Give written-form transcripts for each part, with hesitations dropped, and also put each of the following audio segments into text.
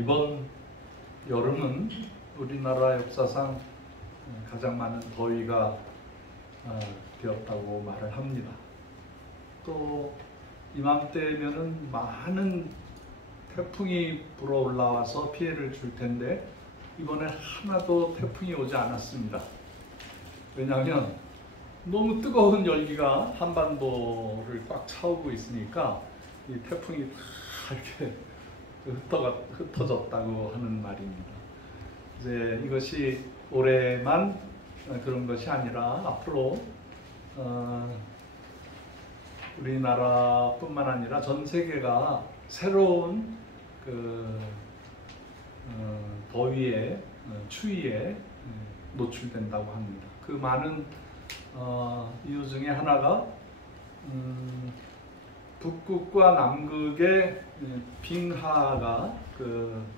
이번 여름은 우리나라 역사상 가장 많은 더위가 되었다고 말을 합니다. 또 이맘때면은 많은 태풍이 불어올라와서 피해를 줄 텐데 이번에 하나도 태풍이 오지 않았습니다. 왜냐하면 너무 뜨거운 열기가 한반도를 꽉 차오고 있으니까 이 태풍이 다 이렇게 흩어졌다고 하는 말입니다. 이제 이것이 올해만 그런 것이 아니라 앞으로 우리나라뿐만 아니라 전 세계가 새로운 더위에 추위에 노출된다고 합니다. 그 많은 이유 중에 하나가 북극과 남극의 빙하가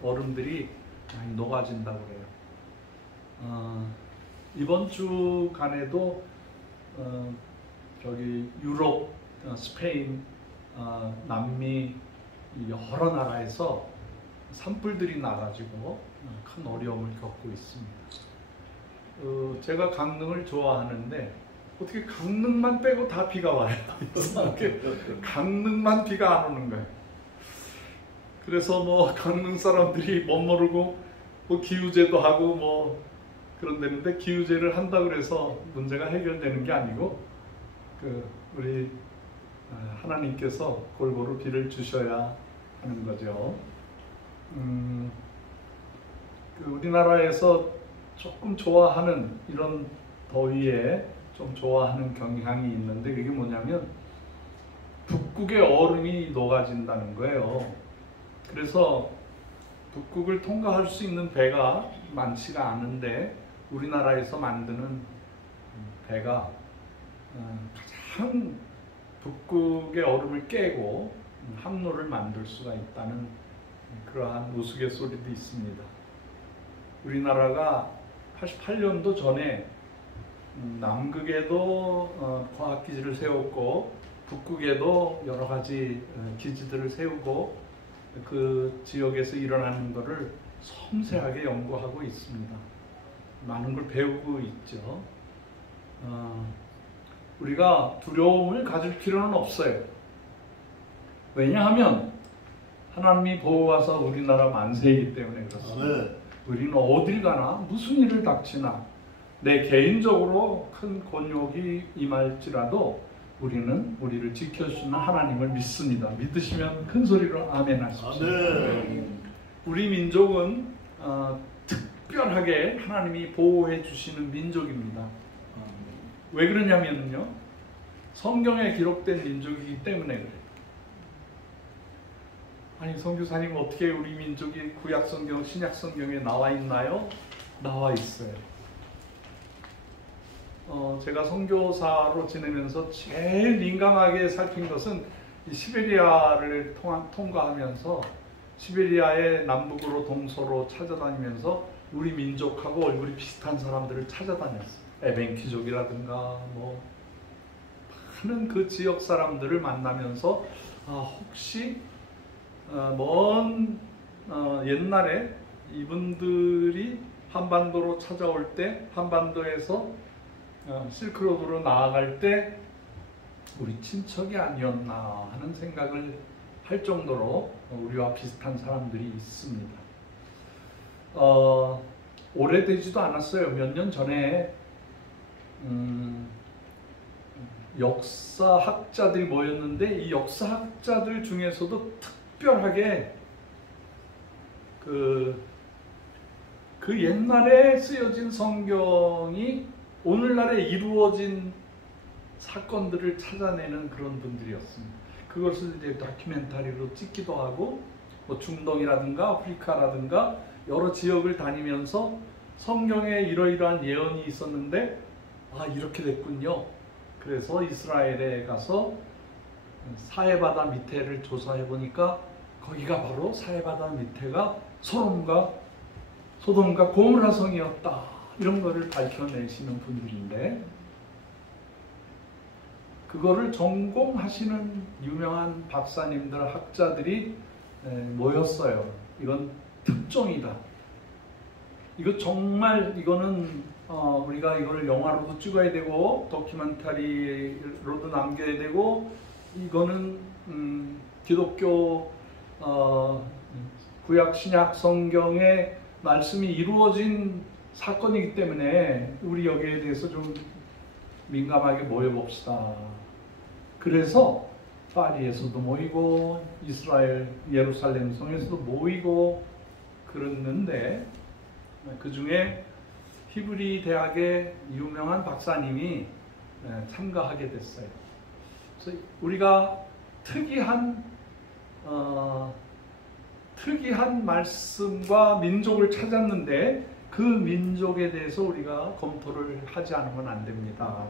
얼음들이 많이 녹아진다고 그래요. 이번 주간에도 저기 유럽, 스페인, 남미 여러 나라에서 산불들이 나가지고 큰 어려움을 겪고 있습니다. 제가 강릉을 좋아하는데 어떻게 강릉만 빼고 다 비가 와요. 강릉만 비가 안 오는 거예요. 그래서 뭐 강릉 사람들이 멋모르고 뭐 기우제도 하고 뭐 그런다는데 기우제를 한다고 해서 문제가 해결되는 게 아니고 우리 하나님께서 골고루 비를 주셔야 하는 거죠. 우리나라에서 조금 좋아하는 이런 더위에 좀 좋아하는 경향이 있는데 그게 뭐냐면 북극의 얼음이 녹아진다는 거예요. 그래서 북극을 통과할 수 있는 배가 많지가 않은데 우리나라에서 만드는 배가 가장 북극의 얼음을 깨고 항로를 만들 수가 있다는 그러한 우스갯소리도 있습니다. 우리나라가 88년도 전에 남극에도 과학기지를 세웠고 북극에도 여러 가지 기지들을 세우고 그 지역에서 일어나는 것을 섬세하게 연구하고 있습니다. 많은 걸 배우고 있죠. 우리가 두려움을 가질 필요는 없어요. 왜냐하면 하나님이 보호하사 우리나라 만세이기 때문에 그렇습니다. 우리는 어딜 가나 무슨 일을 닥치나 내 개인적으로 큰 곤욕이 임할지라도 우리는 우리를 지켜주시는 하나님을 믿습니다. 믿으시면 큰 소리로 아멘 하십시오. 우리 민족은 특별하게 하나님이 보호해 주시는 민족입니다. 왜 그러냐면요, 성경에 기록된 민족이기 때문에 그래요. 아니 선교사님 어떻게 우리 민족이 구약성경, 신약성경에 나와 있나요? 나와 있어요. 제가 선교사로 지내면서 제일 민감하게 살핀 것은 이 시베리아를 통과하면서 시베리아의 남북으로 동서로 찾아다니면서 우리 민족하고 얼굴이 비슷한 사람들을 찾아다녔어요. 에벤키족이라든가 뭐 많은 그 지역 사람들을 만나면서 혹시 먼 옛날에 이분들이 한반도로 찾아올 때 한반도에서 실크로드로 나아갈 때 우리 친척이 아니었나 하는 생각을 할 정도로 우리와 비슷한 사람들이 있습니다. 오래되지도 않았어요. 몇 년 전에 역사학자들이 모였는데 이 역사학자들 중에서도 특별하게 그 옛날에 쓰여진 성경이 오늘날에 이루어진 사건들을 찾아내는 그런 분들이었습니다. 그것을 이제 다큐멘터리로 찍기도 하고 뭐 중동이라든가 아프리카라든가 여러 지역을 다니면서 성경에 이러이러한 예언이 있었는데 이렇게 됐군요. 그래서 이스라엘에 가서 사해바다 밑에를 조사해 보니까 거기가 바로 사해바다 밑에가 소돔과 고모라 성이었다. 이런 거를 밝혀내시는 분들인데 그거를 전공하시는 유명한 박사님들, 학자들이 모였어요. 이건 특종이다. 이거 정말 이거는 우리가 이걸 영화로도 찍어야 되고 다큐멘터리로도 남겨야 되고 이거는 기독교 구약 신약 성경의 말씀이 이루어진 사건이기 때문에 우리 여기에 대해서 좀 민감하게 모여봅시다. 그래서 파리에서도 모이고 이스라엘 예루살렘 성에서도 모이고 그랬는데 그 중에 히브리 대학의 유명한 박사님이 참가하게 됐어요. 그래서 우리가 특이한 말씀과 민족을 찾았는데 그 민족에 대해서 우리가 검토를 하지 않으면 안 됩니다.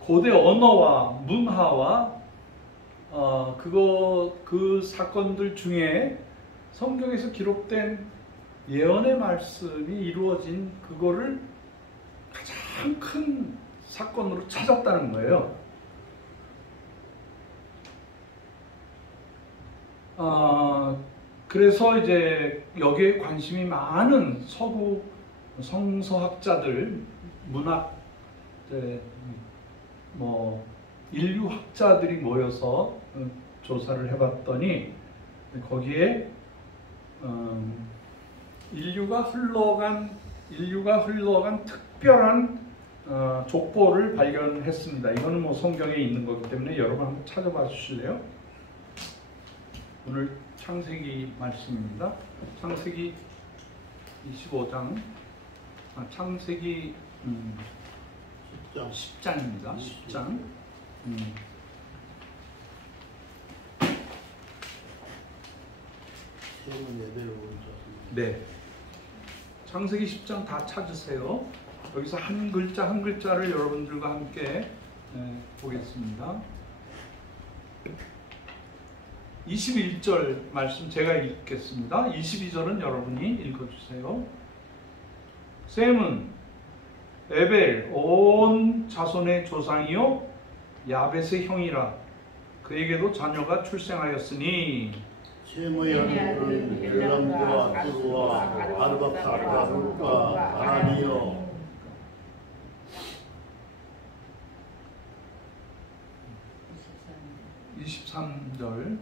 고대 언어와 문화와 그 사건들 중에 성경에서 기록된 예언의 말씀이 이루어진 그거를 가장 큰 사건으로 찾았다는 거예요. 그래서 이제 여기에 관심이 많은 서구 성서학자들, 문학, 인류학자들이 모여서 조사를 해봤더니 거기에 인류가 흘러간 특별한 족보를 발견했습니다. 이거는 뭐 성경에 있는 거기 때문에 여러분 한번 찾아봐 주실래요? 오늘 창세기 말씀입니다. 창세기 25장, 창세기 10장입니다. 10장. 네. 창세기 10장 다 찾으세요. 여기서 한 글자 한 글자를 여러분들과 함께 보겠습니다. 21절 말씀 제가 읽겠습니다. 22절은 여러분이 읽어주세요. 셈은 에벨 온 자손의 조상이요 야벳의 형이라. 그에게도 자녀가 출생하였으니 셈의 아들은 엘람과 두루와 아르박사와 룻과 아람이요. 23절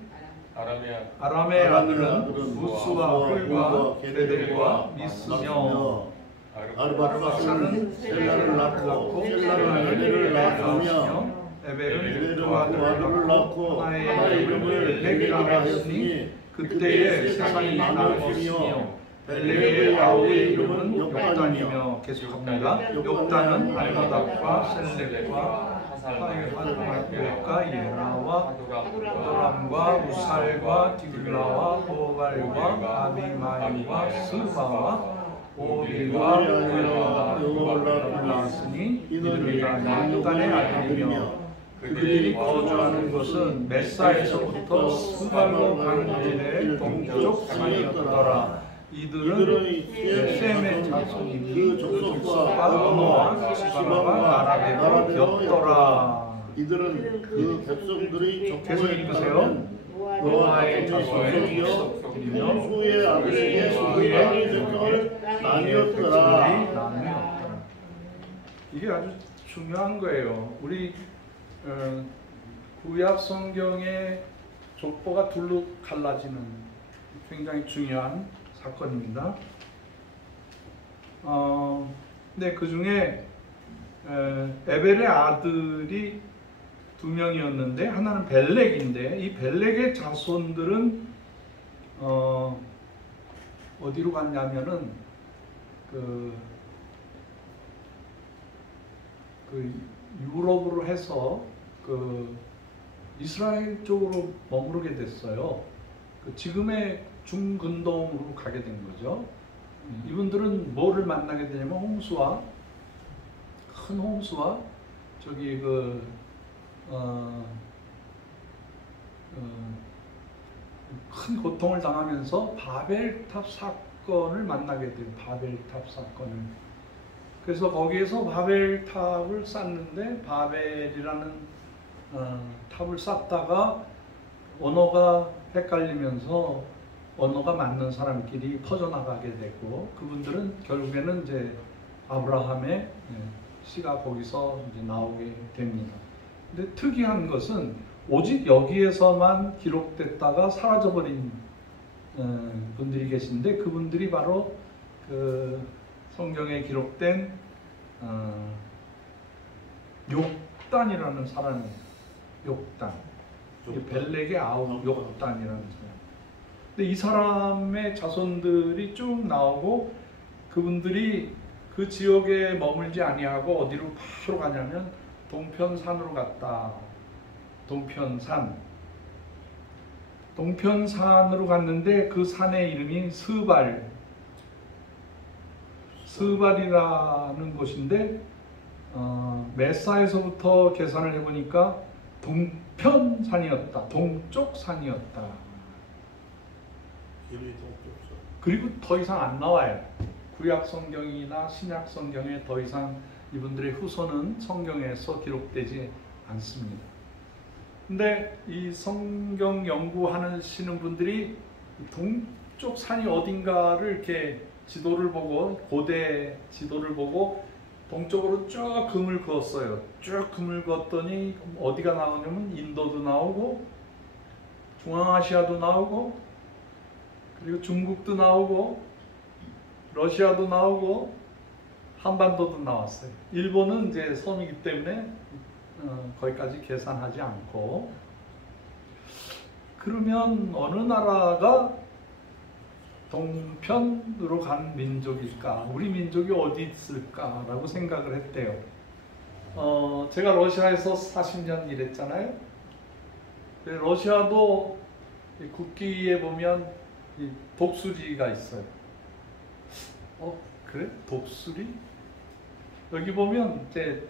아람의 아들은 우스와 훌과 게델과 미스며 아르박사는 셀라를 낳고 셀라는 에벨을 낳았으며 에벨은 두 아들을 낳고 하나의 이름을 벨렉이라 하였으니 그때에 세상이 나누었으며 벨렉의 아우의 이름은 욕단이며 계속합니다. 욕단은 알마닥과 셀렉과 하이할과 예라와 도람과 우살과 디글라와 호발과 아비마일과 스바와 오빌과 요올라를 낳았으니 이들은 다 욕단의 아들이며 그들이 거주하는 곳은 메사에서부터 스발로 가는 길의 동쪽 산이었더라. 이들은 셈의 자손이니 그 족속과 언어와 지방과 나라대로 였더라. 이들은 그 백성들이 계속 읽으세요. 노아의 자손의 족속들이며 수의 아들에게 수의 백성을 나뉘었더라. 이게 아주 중요한 거예요. 우리 구약 성경의 족보가 둘로 갈라지는 굉장히 중요한 사건입니다. 근데 그 중에 에벨의 아들이 두 명이었는데 하나는 벨렉인데 이 벨렉의 자손들은 어디로 갔냐면은 그 유럽으로 해서 그 이스라엘 쪽으로 머무르게 됐어요. 그 지금의 중근동으로 가게 된 거죠. 이분들은 뭐를 만나게 되냐면 홍수와 큰 홍수와 저기 큰 고통을 당하면서 바벨탑 사건을 만나게 돼요. 바벨탑 사건을. 그래서 거기에서 바벨탑을 쌓는데 바벨이라는 탑을 쌓다가 언어가 헷갈리면서 언어가 맞는 사람끼리 퍼져나가게 되고 그분들은 결국에는 이제 아브라함의 씨가 거기서 이제 나오게 됩니다. 근데 특이한 것은 오직 여기에서만 기록됐다가 사라져버린 분들이 계신데 그분들이 바로 그 성경에 기록된 욕단이라는 사람이에요. 욕단. 벨렉의 아우 욕단이라는 사람. 근데 이 사람의 자손들이 쭉 나오고 그분들이 그 지역에 머물지 아니하고 어디로 바로 가냐면 동편산으로 갔다. 동편산으로 갔는데 그 산의 이름이 스발이라는 곳인데 메사에서부터 계산을 해보니까 동편산이었다. 동쪽 산이었다. 그리고 더 이상 안 나와요. 구약 성경이나 신약 성경에 더 이상 이분들의 후손은 성경에서 기록되지 않습니다. 근데 이 성경 연구하시는 분들이 동쪽 산이 어딘가를 이렇게 지도를 보고 고대 지도를 보고 동쪽으로 쭉 금을 그었어요. 쭉 금을 그었더니 어디가 나오냐면 인도도 나오고 중앙아시아도 나오고 그리고 중국도 나오고 러시아도 나오고 한반도도 나왔어요. 일본은 이제 섬이기 때문에 거기까지 계산하지 않고 그러면 어느 나라가 동편으로 간 민족일까? 우리 민족이 어디 있을까라고 생각을 했대요. 제가 러시아에서 40년 일했잖아요. 러시아도 국기에 보면 독수리가 있어요. 그래? 독수리? 여기 보면 이제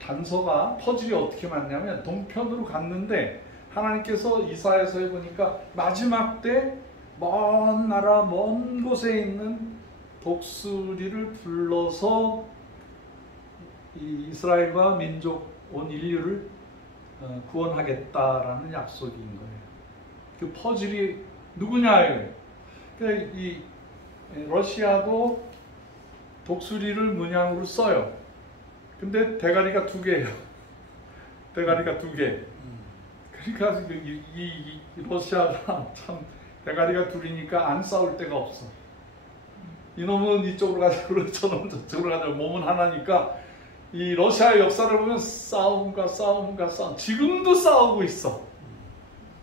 단서가 퍼즐이 어떻게 맞냐면 동편으로 갔는데 하나님께서 이사야서 해보니까 마지막 때 먼 나라 먼 곳에 있는 독수리를 불러서 이 이스라엘과 민족 온 인류를 구원하겠다라는 약속인 거예요. 그 퍼즐이 누구냐예요. 그러니까 이 러시아도 독수리를 문양으로 써요. 근데 대가리가 두 개예요. 대가리가 두 개. 그러니까 이 러시아가 참 대가리가 둘이니까 안 싸울 데가 없어. 이놈은 이쪽으로 가자고 저놈은 저쪽으로 가자고 몸은 하나니까 이 러시아의 역사를 보면 싸움과 싸움. 지금도 싸우고 있어.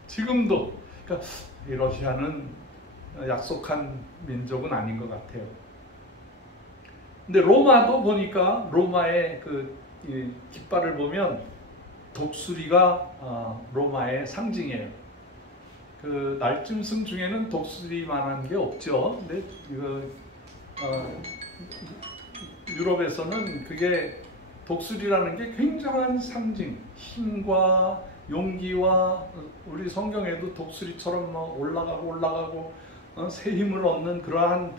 지금도. 그러니까 이 러시아는 약속한 민족은 아닌 것 같아요. 근데 로마도 보니까 로마의 그 깃발을 보면 독수리가 로마의 상징이에요. 그 날짐승 중에는 독수리만한 게 없죠. 근데 유럽에서는 그게 독수리라는 게 굉장한 상징, 힘과 용기와 우리 성경에도 독수리처럼 올라가고 새 힘을 얻는 그러한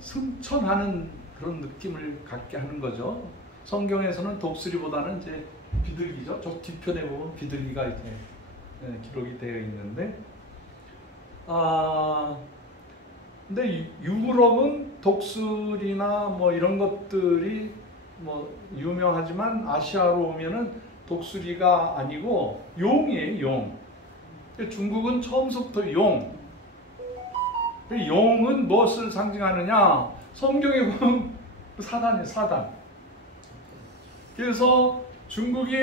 승천하는 그런 느낌을 갖게 하는 거죠. 성경에서는 독수리보다는 이제 비둘기죠. 저 뒤편에 보면 비둘기가 이제 기록이 되어 있는데, 근데 유럽은 독수리나 뭐 이런 것들이 뭐 유명하지만 아시아로 오면은 독수리가 아니고 용이에요, 용. 중국은 처음부터 용. 용은 무엇을 상징하느냐? 성경에 보면 사단이에요, 사단. 그래서 중국이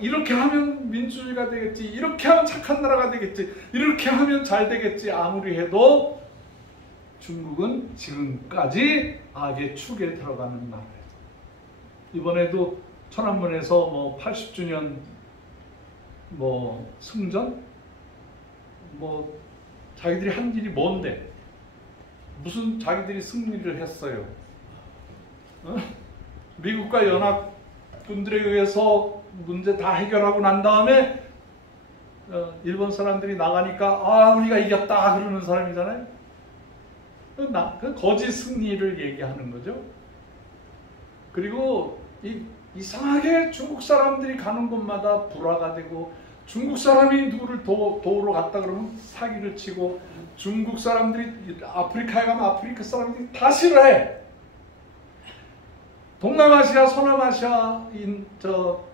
이렇게 하면 민주주의가 되겠지, 이렇게 하면 착한 나라가 되겠지, 이렇게 하면 잘 되겠지 아무리 해도 중국은 지금까지 악의 축에 들어가는 나라예요. 이번에도 천안문에서 뭐 80주년 뭐 승전 뭐 자기들이 한 일이 뭔데 무슨 자기들이 승리를 했어요. 미국과 연합군들에 의해서 문제 다 해결하고 난 다음에 일본 사람들이 나가니까 우리가 이겼다 그러는 사람이잖아요. 그 거짓 승리를 얘기하는 거죠. 그리고 이상하게 중국 사람들이 가는 곳마다 불화가 되고 중국 사람이 누구를 도우러 갔다 그러면 사기를 치고, 중국 사람들이 아프리카에 가면 아프리카 사람들이 다 싫어해. 동남아시아, 서남아시아인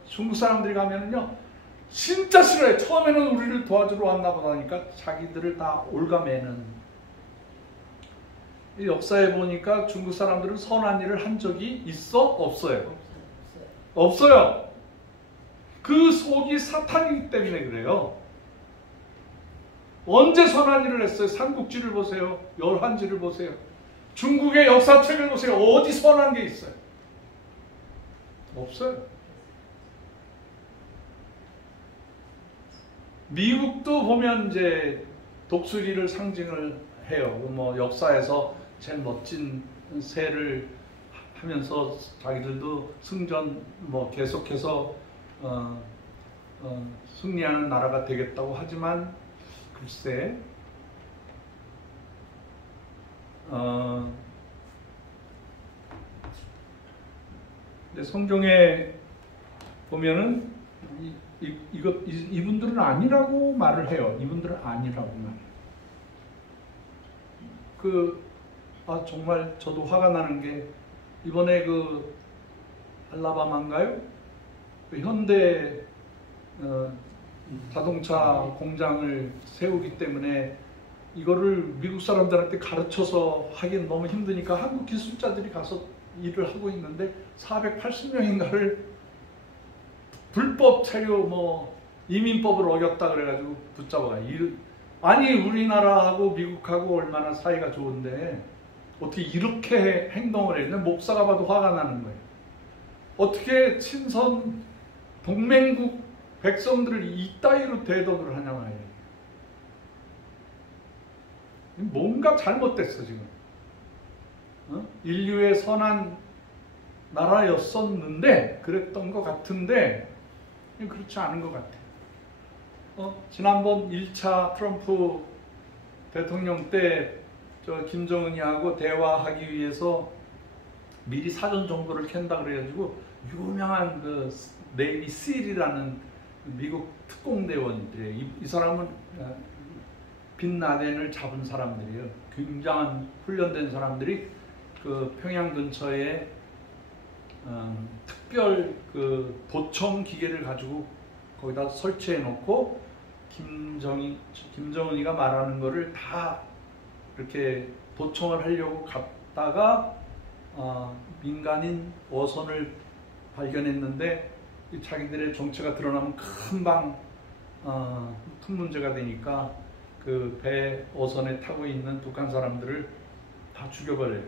중국 사람들이 가면은요 진짜 싫어해. 처음에는 우리를 도와주러 왔나 보다니까 자기들을 다 올가매는. 이 역사에 보니까 중국 사람들은 선한 일을 한 적이 있어? 없어요? 없어요. 그 속이 사탄이기 때문에 그래요. 언제 선한 일을 했어요? 삼국지를 보세요. 열한지를 보세요. 중국의 역사책을 보세요. 어디 선한 게 있어요? 없어요. 미국도 보면 이제 독수리를 상징을 해요. 뭐 역사에서 제일 멋진 새를 하면서 자기들도 승전 뭐 계속해서 승리하는 나라가 되겠다고 하지만 글쎄 근데 성경에 보면은 이분들은 아니라고 말을 해요. 이분들은 아니라고 말해요. 정말 저도 화가 나는 게 이번에 알라바마인가요? 현대 자동차 공장을 세우기 때문에 이거를 미국 사람들한테 가르쳐서 하기엔 너무 힘드니까 한국 기술자들이 가서 일을 하고 있는데 480명인가를 불법 체류 이민법을 어겼다 그래가지고 붙잡아가. 아니 우리나라하고 미국하고 얼마나 사이가 좋은데 어떻게 이렇게 행동을 했냐. 목사가 봐도 화가 나는 거예요. 어떻게 친선 동맹국 백성들을 이따위로 대접을 하냐 말이에요. 뭔가 잘못됐어 지금. 인류의 선한 나라였었는데 그랬던 것 같은데 그렇지 않은 것 같아요. 지난번 1차 트럼프 대통령 때 김정은이하고 대화하기 위해서 미리 사전 정보를 캔다 그래가지고 유명한 네이비 실이라는 미국 특공대원들이에요. 이 사람은 빈 라덴을 잡은 사람들이에요. 굉장한 훈련된 사람들이 평양 근처에 특별 보청 기계를 가지고 거기다 설치해 놓고 김정은이가 말하는 거를 다 이렇게 보청을 하려고 갔다가 민간인 어선을 발견했는데 자기들의 정체가 드러나면 금방 큰 문제가 되니까 배 어선에 타고 있는 북한 사람들을 다 죽여버려요.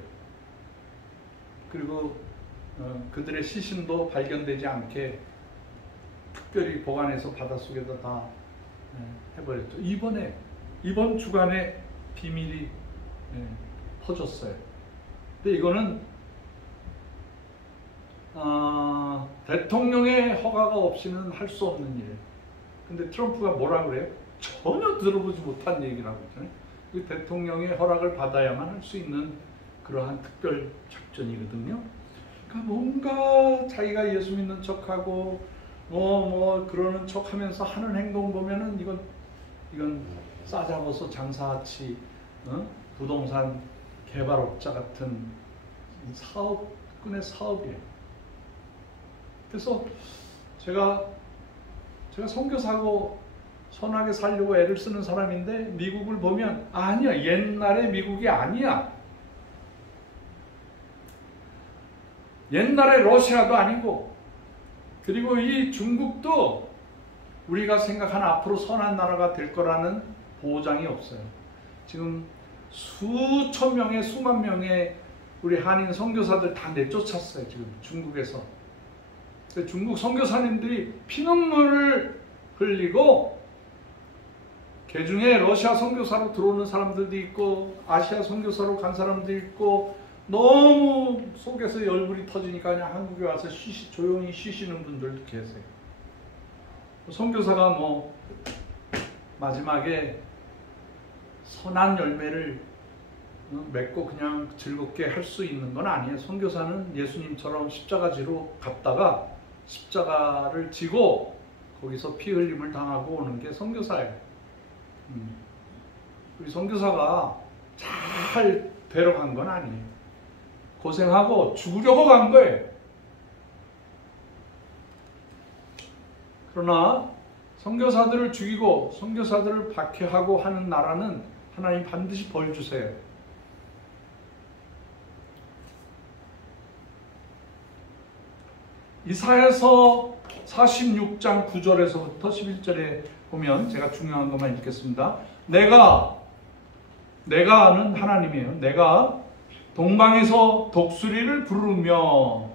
그리고 그들의 시신도 발견되지 않게 특별히 보관해서 바닷속에다 다 해버렸죠. 이번 주간에 비밀이 퍼졌어요. 근데 이거는 대통령의 허가가 없이는 할 수 없는 일이에요. 근데 트럼프가 뭐라 그래요? 전혀 들어보지 못한 얘기라고 했잖아요. 대통령의 허락을 받아야만 할 수 있는 그러한 특별 작전이거든요. 그러니까 뭔가 자기가 예수 믿는 척하고 그러는 척하면서 하는 행동 보면은 이건 싸잡아서 장사치 부동산 개발업자 같은 사업꾼의 사업이에요. 그래서 제가 선교사고 선하게 살려고 애를 쓰는 사람인데 미국을 보면 아니야. 옛날의 미국이 아니야. 옛날의 러시아도 아니고 그리고 이 중국도 우리가 생각하는 앞으로 선한 나라가 될 거라는 보장이 없어요. 지금 수천 명의 수만 명의 우리 한인 선교사들 다 내쫓았어요. 지금 중국에서. 중국 선교사님들이 피눈물을 흘리고 그중에 러시아 선교사로 들어오는 사람들도 있고 아시아 선교사로 간 사람도 있고 너무 속에서 열불이 터지니까 그냥 한국에 와서 조용히 쉬시는 분들도 계세요. 선교사가 마지막에 선한 열매를 맺고 그냥 즐겁게 할 수 있는 건 아니에요. 선교사는 예수님처럼 십자가 지로 갔다가 십자가를 지고 거기서 피 흘림을 당하고 오는 게 선교사예요. 우리 선교사가 잘 되러 간 건 아니에요. 고생하고 죽으려고 간 거예요. 그러나 선교사들을 죽이고 선교사들을 박해하고 하는 나라는 하나님 반드시 벌 주세요. 이사야서 46장 9절에서부터 11절에 보면 제가 중요한 것만 읽겠습니다. 내가는 하나님이에요. 내가 동방에서 독수리를 부르며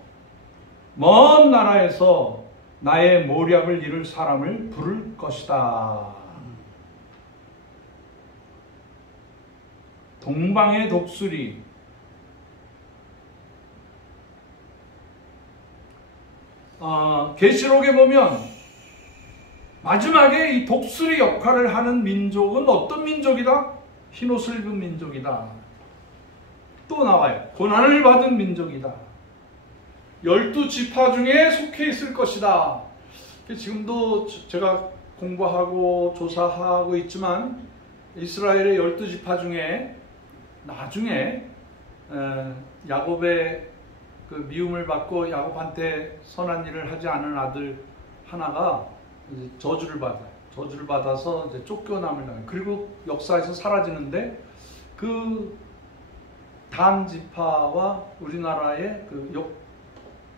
먼 나라에서 나의 모략을 이룰 사람을 부를 것이다. 동방의 독수리. 계시록에 보면 마지막에 이 독수리 역할을 하는 민족은 어떤 민족이다? 흰옷을 입은 민족이다. 또 나와요. 고난을 받은 민족이다. 12지파 중에 속해 있을 것이다. 지금도 제가 공부하고 조사하고 있지만 이스라엘의 12지파 중에 나중에 야곱의 그 미움을 받고 야곱한테 선한 일을 하지 않은 아들 하나가 이제 저주를 받아요. 저주를 받아서 이제 쫓겨남을 당해요. 그리고 역사에서 사라지는데 그 단 지파와 우리나라의 그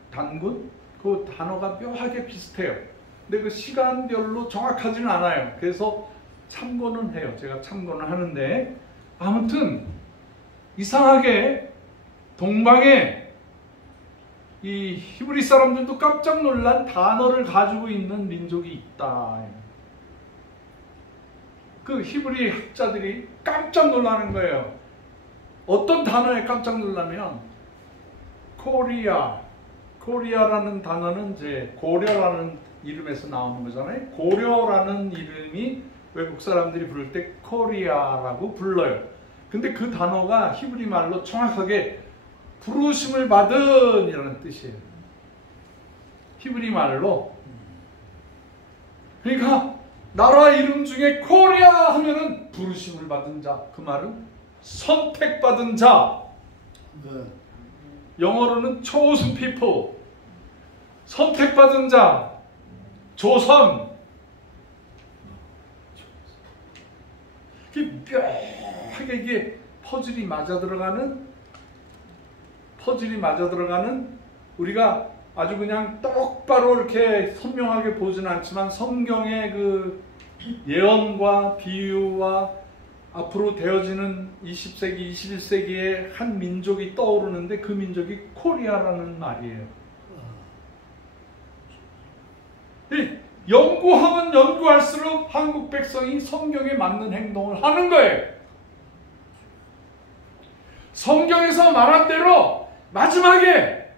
단군 그 단어가 묘하게 비슷해요. 근데 그 시간별로 정확하지는 않아요. 그래서 참고는 해요. 제가 참고는 하는데 아무튼 이상하게 동방에 이 히브리 사람들도 깜짝 놀란 단어를 가지고 있는 민족이 있다. 그 히브리 학자들이 깜짝 놀라는 거예요. 어떤 단어에 깜짝 놀라면 코리아라는 단어는 이제 고려라는 이름에서 나오는 거잖아요. 고려라는 이름이 외국 사람들이 부를 때 코리아라고 불러요. 근데 그 단어가 히브리 말로 정확하게 부르심을 받은 이라는 뜻이에요. 히브리 말로. 그러니까 나라 이름 중에 코리아 하면은 부르심을 받은 자. 그 말은 선택받은 자. 영어로는 chosen people. 선택받은 자. 조선. 이게 퍼즐이 맞아 들어가는 우리가 아주 그냥 똑바로 이렇게 선명하게 보지는 않지만 성경의 그 예언과 비유와 앞으로 되어지는 20세기, 21세기의 한 민족이 떠오르는데 그 민족이 코리아라는 말이에요. 연구하면 연구할수록 한국 백성이 성경에 맞는 행동을 하는 거예요. 성경에서 말한 대로 마지막에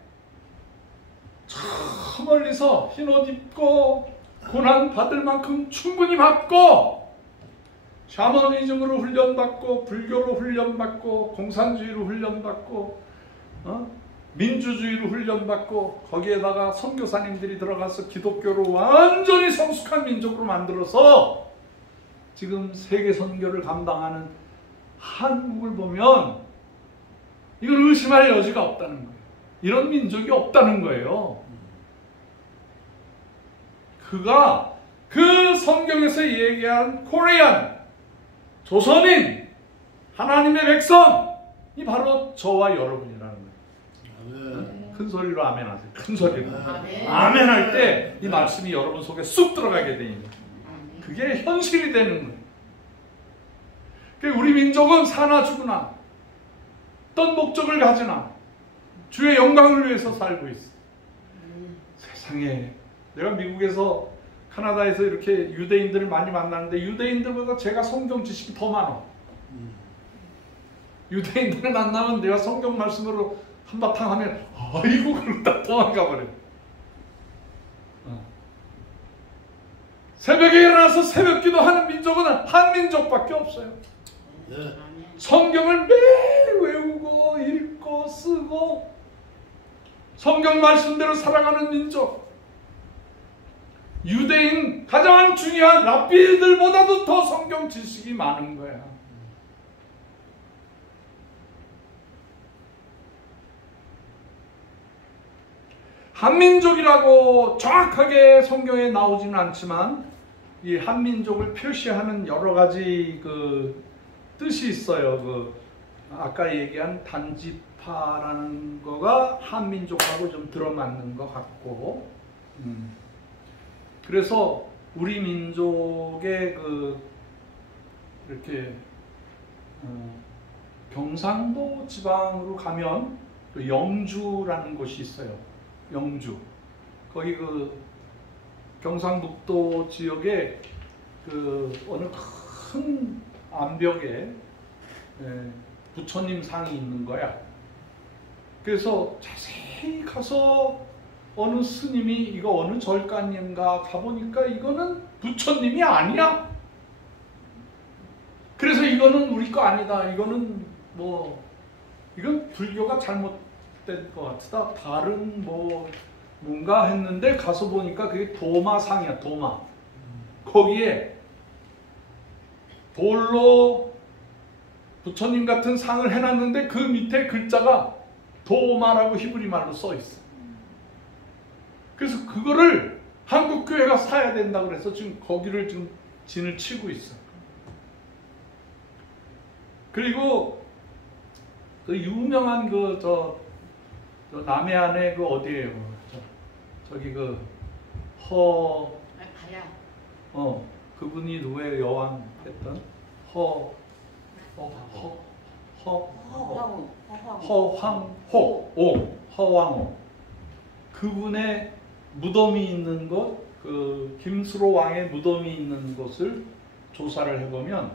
저 멀리서 흰옷 입고 고난 받을 만큼 충분히 받고 샤머니즘으로 훈련받고 불교로 훈련받고 공산주의로 훈련받고 민주주의로 훈련받고 거기에다가 선교사님들이 들어가서 기독교로 완전히 성숙한 민족으로 만들어서 지금 세계 선교를 감당하는 한국을 보면 이걸 의심할 여지가 없다는 거예요. 이런 민족이 없다는 거예요. 그가 그 성경에서 얘기한 코리안, 조선인, 하나님의 백성이 바로 저와 여러분이라는 거예요. 큰 소리로 아멘 하세요. 큰 소리로. 아멘 할 때 이 말씀이 여러분 속에 쑥 들어가게 됩니다. 그게 현실이 되는 거예요. 그러니까 우리 민족은 사나 죽으나 어떤 목적을 가지나 주의 영광을 위해서 살고 있어. 세상에 내가 미국에서 카나다에서 이렇게 유대인들을 많이 만나는데 유대인들보다 제가 성경 지식이 더 많아. 유대인들을 만나면 내가 성경 말씀으로 한바탕 하면 아이고 그러다 도망가 버려. 새벽에 일어나서 새벽기도 하는 민족은 한 민족밖에 없어요. 성경을 매일 외우고 읽고 쓰고 성경 말씀대로 살아가는 민족. 유대인 가장 중요한 랍비들보다도 더 성경 지식이 많은 거야. 한민족이라고 정확하게 성경에 나오지는 않지만 이 한민족을 표시하는 여러 가지 그 뜻이 있어요. 그 아까 얘기한 단지파라는 거가 한민족하고 좀 들어맞는 것 같고, 그래서 우리 민족의 그 이렇게 경상도 지방으로 가면 그 영주라는 곳이 있어요. 영주. 거기 그 경상북도 지역에 그 어느 큰 암벽에 부처님 상이 있는 거야. 그래서 자세히 가서 어느 스님이 이거 어느 절간인가 가보니까 이거는 부처님이 아니야. 그래서 이거는 우리 거 아니다. 이거는 뭐 이건 불교가 잘못된 것 같다. 다른 뭐 뭔가 했는데 가서 보니까 그게 도마상이야. 도마. 거기에 돌로 부처님 같은 상을 해놨는데 그 밑에 글자가 도마라고 히브리 말로 써 있어. 그래서 그거를 한국 교회가 사야 된다 그래서 지금 거기를 지금 진을 치고 있어. 그리고 그 유명한 그 저 남해안에 그 어디예요? 저기 그 그분이 누구의 여왕 했던 허황호 그분의 무덤이 있는 곳, 그 김수로 왕의 무덤이 있는 곳을 조사를 해보면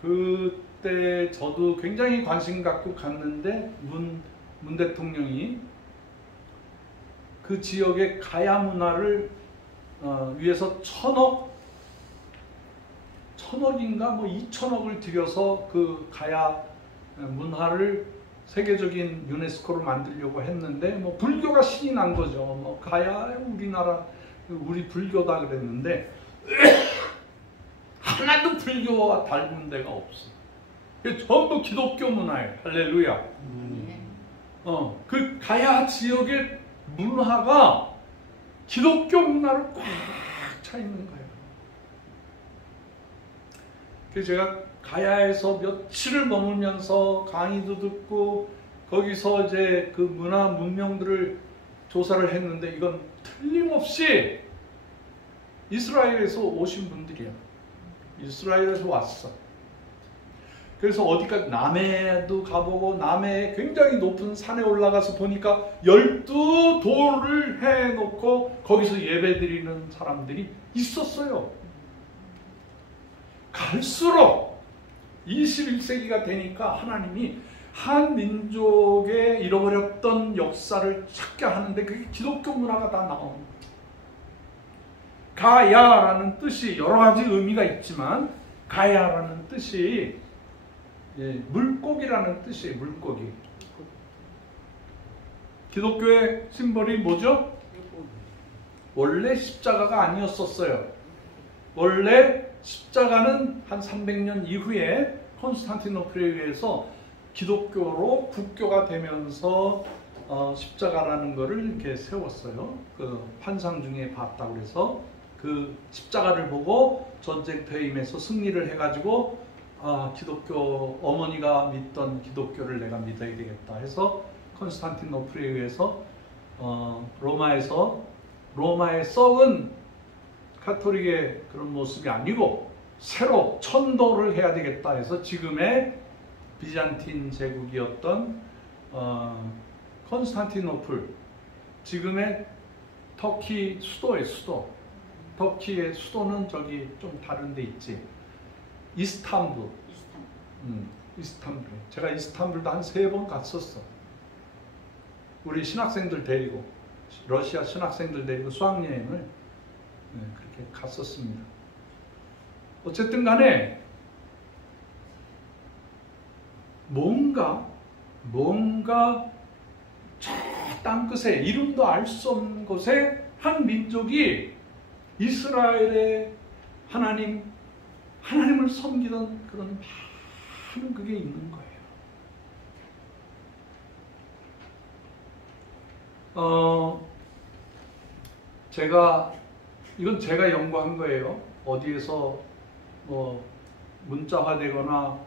그때 저도 굉장히 관심 갖고 갔는데 문 대통령이 그 지역의 가야 문화를 위해서 천억인가 뭐 2천억을 들여서 그 가야 문화를 세계적인 유네스코로 만들려고 했는데 뭐 불교가 신이 난 거죠. 뭐 가야 우리나라 우리 불교다 그랬는데 하나도 불교와 닮은 데가 없어. 전부 기독교 문화예요. 할렐루야. 그 가야 지역의 문화가 기독교 문화로 꽉 차 있는 거예요. 그래서 제가 가야에서 며칠을 머물면서 강의도 듣고 거기서 이제 그 문화 문명들을 조사를 했는데 이건 틀림없이 이스라엘에서 오신 분들이야. 이스라엘에서 왔어. 그래서 어디까지 남해도 가보고 남해에 굉장히 높은 산에 올라가서 보니까 12돌을 해놓고 거기서 예배드리는 사람들이 있었어요. 갈수록 21세기가 되니까 하나님이 한 민족의 잃어버렸던 역사를 찾게 하는데 그게 기독교 문화가 다 나옵니다. 가야라는 뜻이 여러 가지 의미가 있지만 가야라는 뜻이 물고기라는 뜻이에요. 물고기. 기독교의 심벌이 뭐죠? 원래 십자가가 아니었었어요. 원래 십자가는 한 300년 이후에 콘스탄티노플에 의해서 기독교로 국교가 되면서 십자가라는 것을 이렇게 세웠어요. 그 환상 중에 봤다고 해서 그 십자가를 보고 전쟁터에 임해서 승리를 해가지고 기독교 어머니가 믿던 기독교를 내가 믿어야 되겠다 해서 콘스탄티노플에 의해서 로마의 썩은 카톨릭의 그런 모습이 아니고 새로 천도를 해야 되겠다 해서 지금의 비잔틴 제국이었던 콘스탄티노플, 지금의 터키 수도의 수도. 터키의 수도는 저기 좀 다른 데 있지. 이스탄불. 이스탄불. 제가 이스탄불도 한 3번 갔었어. 우리 신학생들 데리고, 러시아 신학생들 데리고 수학여행을 그렇게 갔었습니다. 어쨌든 간에 뭔가 저 땅끝에 이름도 알 수 없는 곳에 한 민족이 이스라엘의 하나님을 섬기던 그런 많은 그게 있는 거예요. 이건 제가 연구한 거예요. 어디에서 뭐 문자화되거나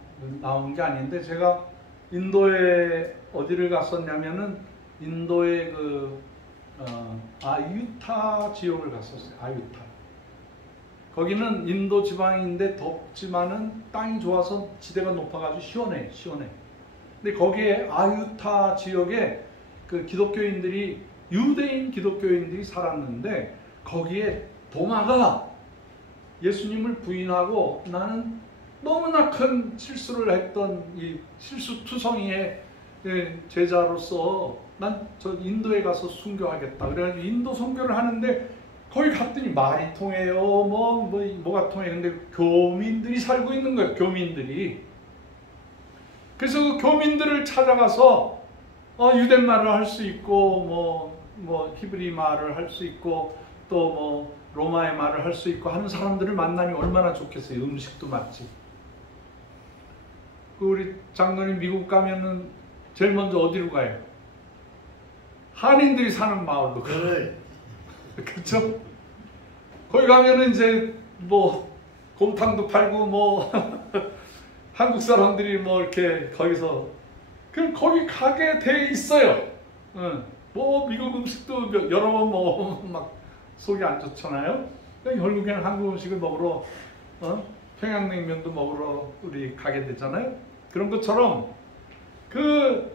나온 게 아닌데, 제가 인도에 어디를 갔었냐면은 인도의 아유타 지역을 갔었어요. 아유타. 거기는 인도 지방인데 덥지만은 땅이 좋아서 지대가 높아가지고 시원해. 근데 거기에 아유타 지역에 그 유대인 기독교인들이 살았는데, 거기에 도마가 예수님을 부인하고 나는 너무나 큰 실수를 했던 이 실수투성이의 제자로서 난 저 인도에 가서 순교하겠다. 그래가지고 인도 선교를 하는데, 거기 갔더니 말이 통해요. 뭐가 통해. 근데 교민들이 살고 있는 거예요. 교민들이. 그래서 그 교민들을 찾아가서 유대말을 할 수 있고 뭐 히브리 말을 할 수 있고 또 뭐 로마의 말을 할 수 있고 하는 사람들을 만나면 얼마나 좋겠어요. 음식도 맞지. 우리 장로님 미국 가면은 제일 먼저 어디로 가요? 한인들이 사는 마을로 가요. 그렇죠? 거기 가면은 이제 뭐 곰탕도 팔고 뭐 한국 사람들이 뭐 이렇게 거기서 그럼 거기 가게 돼 있어요. 뭐 미국 음식도 여러 번 먹으면 막 속이 안 좋잖아요. 결국에는 한국 음식을 먹으러 평양냉면도 먹으러 우리 가게 되잖아요. 그런 것처럼 그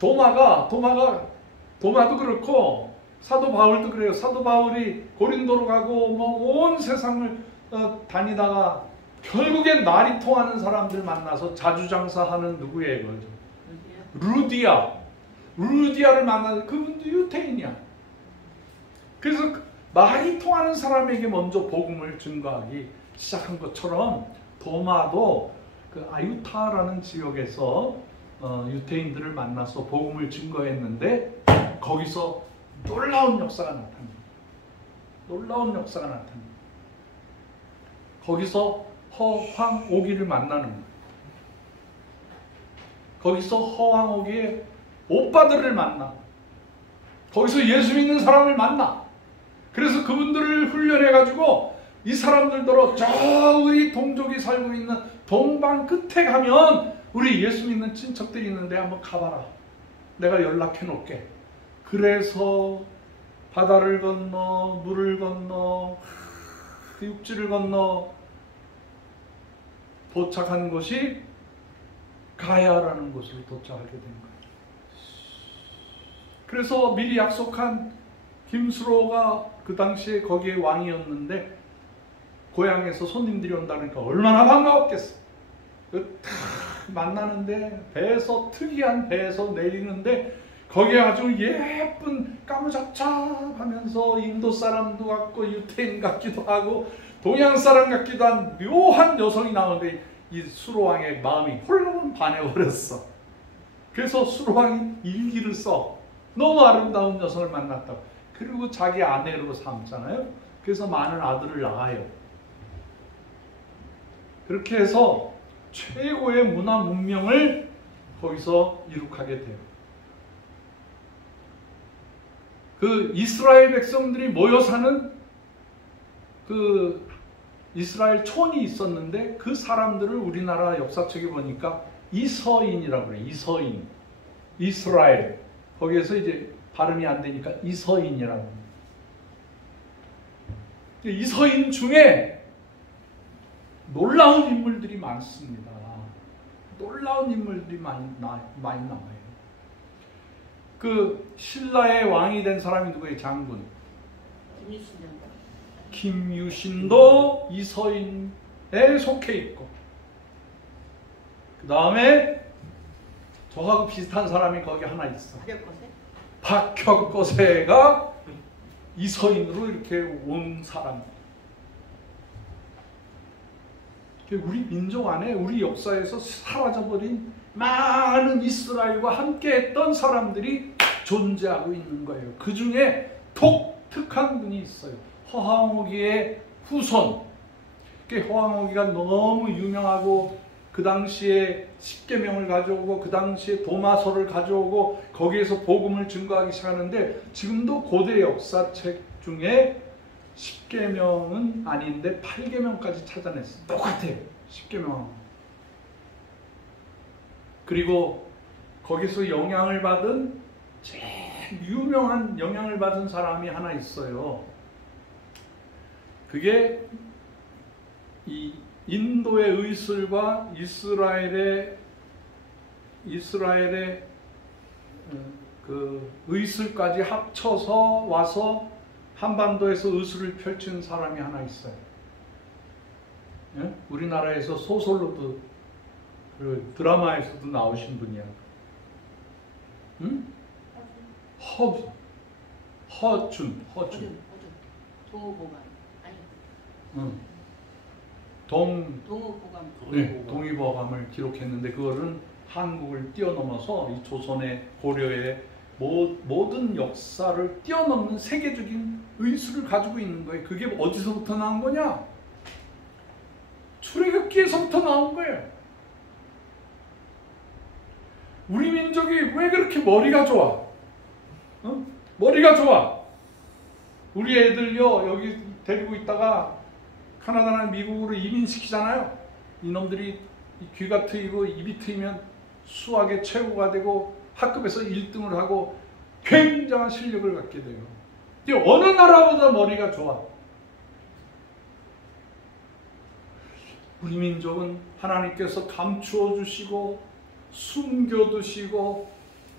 도마도 그렇고 사도 바울도 그래요. 사도 바울이 고린도로 가고 뭐 온 세상을 다니다가 결국엔 말이 통하는 사람들 만나서 자주장사하는 누구예요? 루디아를 만나서 그분도 유태인이야. 그래서 말이 통하는 사람에게 먼저 복음을 증거하기 시작한 것처럼 도마도 그 아유타라는 지역에서 유태인들을 만나서 복음을 증거했는데, 거기서 놀라운 역사가 나타납니다. 거기서 허황오기를 만나는 거예요. 거기서 허황오기의 오빠들을 만나. 거기서 예수 믿는 사람을 만나. 그래서 그분들을 훈련해가지고 이 사람들더러 저 우리 동족이 살고 있는 동방 끝에 가면 우리 예수 믿는 친척들이 있는데 한번 가봐라. 내가 연락해 놓을게. 그래서 바다를 건너 물을 건너 그 육지를 건너 도착한 곳이 가야라는 곳으로 도착하게 된 거예요. 그래서 미리 약속한 김수로가 그 당시에 거기에 왕이었는데 고향에서 손님들이 온다니까 얼마나 반가웠겠어. 만나는데 특이한 배에서 내리는데 거기에 아주 예쁜 까무잡잡하면서 인도 사람도 같고 유태인 같기도 하고 동양 사람 같기도 한 묘한 여성이 나오는데 이 수로왕의 마음이 홀로 반해버렸어. 그래서 수로왕이 일기를 써. 너무 아름다운 여성을 만났다고. 그리고 자기 아내로 삼잖아요. 그래서 많은 아들을 낳아요. 그렇게 해서 최고의 문화 문명을 거기서 이룩하게 돼요. 그 이스라엘 백성들이 모여 사는 그 이스라엘 촌이 있었는데 그 사람들을 우리나라 역사책에 보니까 이서인이라고 그래요. 이서인. 이스라엘. 거기에서 이제 발음이 안 되니까 이서인이라고 합니다. 이서인 중에 놀라운 인물들이 많습니다. 놀라운 인물들이 많이 나와요. 그 신라의 왕이 된 사람이 누구예요? 장군. 김유신도 이서인에 속해 있고, 그 다음에 저하고 비슷한 사람이 거기 하나 있어. 박혁거세가 이서인으로 이렇게 온 사람. 우리 민족 안에 우리 역사에서 사라져버린 많은 이스라엘과 함께했던 사람들이 존재하고 있는 거예요. 그 중에 독특한 분이 있어요. 허황오기의 후손. 허황오기가 너무 유명하고 그 당시에 십계명을 가져오고 그 당시에 도마서를 가져오고 거기에서 복음을 증거하기 시작하는데 지금도 고대 역사책 중에 십계명은 아닌데 8계명까지 찾아냈어요. 똑같아요. 십계명하고. 그리고 거기서 영향을 받은 제일 유명한 영향을 받은 사람이 하나 있어요. 그게 이 인도의 의술과 이스라엘의 그 의술까지 합쳐서 와서 한반도에서 의술을 펼친 사람이 하나 있어요. 예? 우리나라에서 소설로도 그 드라마에서도 나오신 분이야. 응? 허준. 동호보감 아니. 응. 동호보감. 네, 동의보감을 기록했는데 그거는 한국을 뛰어넘어서 이 조선의 고려의 모든 역사를 뛰어넘는 세계적인 의술을 가지고 있는 거예요. 그게 어디서부터 나온 거냐? 출애굽기에서부터 나온 거예요. 우리 민족이 왜 그렇게 머리가 좋아? 어? 머리가 좋아. 우리 애들요 여기 데리고 있다가 카나다나 미국으로 이민시키잖아요. 이놈들이 귀가 트이고 입이 트이면 수학의 최고가 되고 학급에서 1등을 하고 굉장한 실력을 갖게 돼요. 어느 나라보다 머리가 좋아. 우리 민족은 하나님께서 감추어 주시고 숨겨두시고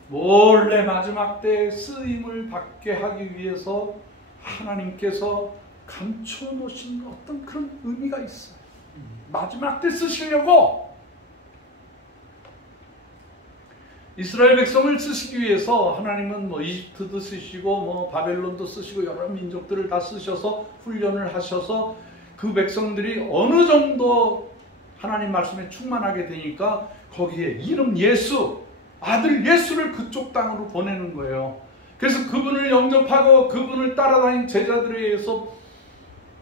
몰래 마지막 때에 쓰임을 받게 하기 위해서 하나님께서 감춰 놓으신 어떤 그런 의미가 있어요. 마지막 때 쓰시려고 이스라엘 백성을 쓰시기 위해서 하나님은 뭐 이집트도 쓰시고 뭐 바벨론도 쓰시고 여러 민족들을 다 쓰셔서 훈련을 하셔서 그 백성들이 어느 정도 하나님 말씀에 충만하게 되니까 거기에 이름 예수, 아들 예수를 그쪽 땅으로 보내는 거예요. 그래서 그분을 영접하고 그분을 따라다닌 제자들에 의해서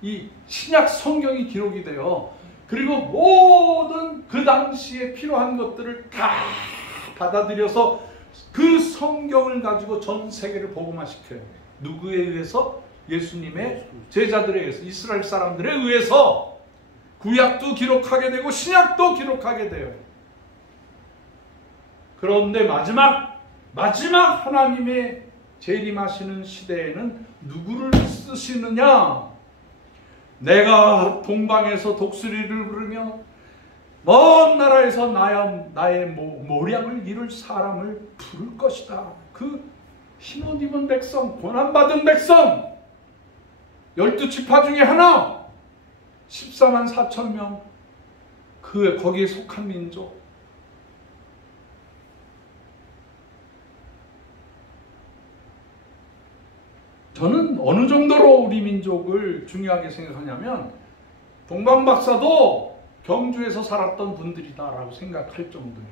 이 신약 성경이 기록이 돼요. 그리고 모든 그 당시에 필요한 것들을 다 받아들여서 그 성경을 가지고 전 세계를 복음화시켜요. 누구에 의해서? 예수님의 제자들에 의해서, 이스라엘 사람들에 의해서 구약도 기록하게 되고 신약도 기록하게 돼요. 그런데 마지막 하나님의 재림하시는 시대에는 누구를 쓰시느냐? 내가 동방에서 독수리를 부르며 먼 나라에서 나의 모량을 이룰 사람을 부를 것이다. 그 힘을 입은 백성, 고난받은 백성, 12지파 중에 하나, 14만 4천 명, 거기에 속한 민족. 저는 어느 정도로 우리 민족을 중요하게 생각하냐면 동방박사도 경주에서 살았던 분들이다라고 생각할 정도예요.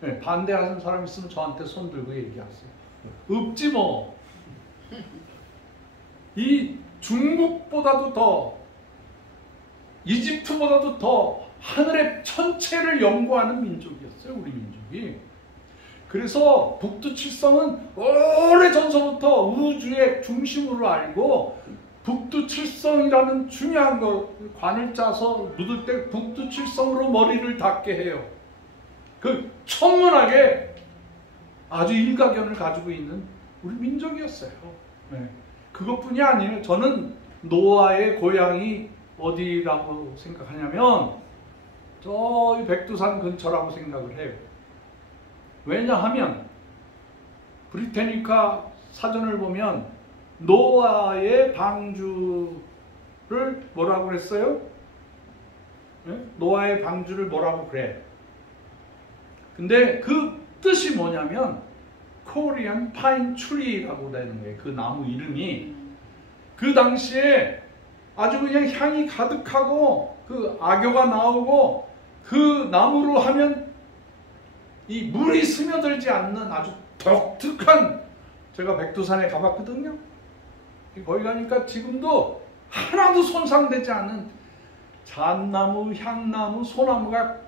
네, 반대하는 사람 있으면 저한테 손 들고 얘기하세요. 없지 뭐. 이 중국보다도 더, 이집트보다도 더 하늘의 천체를 연구하는 민족이었어요, 우리 민족이. 그래서 북두칠성은 오래전서부터 우주의 중심으로 알고 북두칠성이라는 중요한 관을 짜서 묻을 때 북두칠성으로 머리를 닿게 해요. 그 천문학에 아주 일가견을 가지고 있는 우리 민족이었어요. 네. 그것뿐이 아니에요. 저는 노아의 고향이 어디라고 생각하냐면 저기 백두산 근처라고 생각을 해요. 왜냐하면 브리테니카 사전을 보면 노아의 방주를 뭐라고 그랬어요? 네? 노아의 방주를 뭐라고 그래? 근데 그 뜻이 뭐냐면 코리안 파인 트리라고 되는 거예요. 그 나무 이름이. 그 당시에 아주 그냥 향이 가득하고 그 악효가 나오고 그 나무로 하면 이 물이 스며들지 않는 아주 독특한, 제가 백두산에 가봤거든요. 거기 가니까 지금도 하나도 손상되지 않은 잣나무, 향나무, 소나무가 막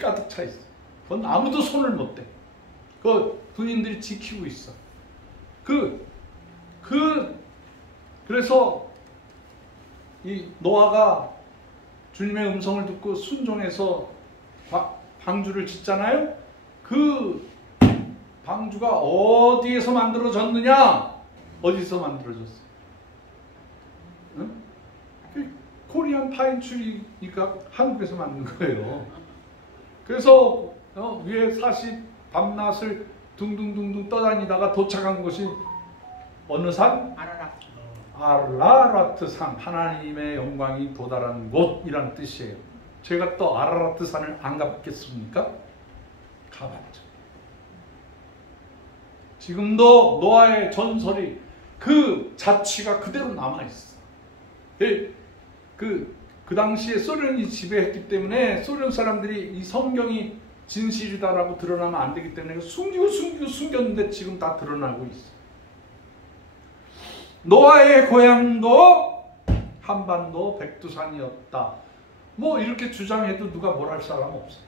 가득 차 있어. 그건 아무도 손을 못 대. 그 군인들이 지키고 있어. 그래서 이 노아가 주님의 음성을 듣고 순종해서 방주를 짓잖아요. 그 방주가 어디에서 만들어졌느냐? 어디서 만들어졌어? 응? 코리안 파인트리니까 한국에서 만든 거예요. 그래서 위에 40 밤낮을 둥둥둥둥 떠다니다가 도착한 곳이 어느 산? 아라라트 산, 하나님의 영광이 도달한 곳이라는 뜻이에요. 제가 또 아라라트 산을 안 가봤겠습니까? 가봤죠. 지금도 노아의 전설이 그 자취가 그대로 남아있어. 그 당시에 소련이 지배했기 때문에 소련 사람들이 이 성경이 진실이다라고 드러나면 안 되기 때문에 숨겼는데 지금 다 드러나고 있어. 노아의 고향도 한반도 백두산이었다. 뭐 이렇게 주장해도 누가 뭘 할 사람 없어.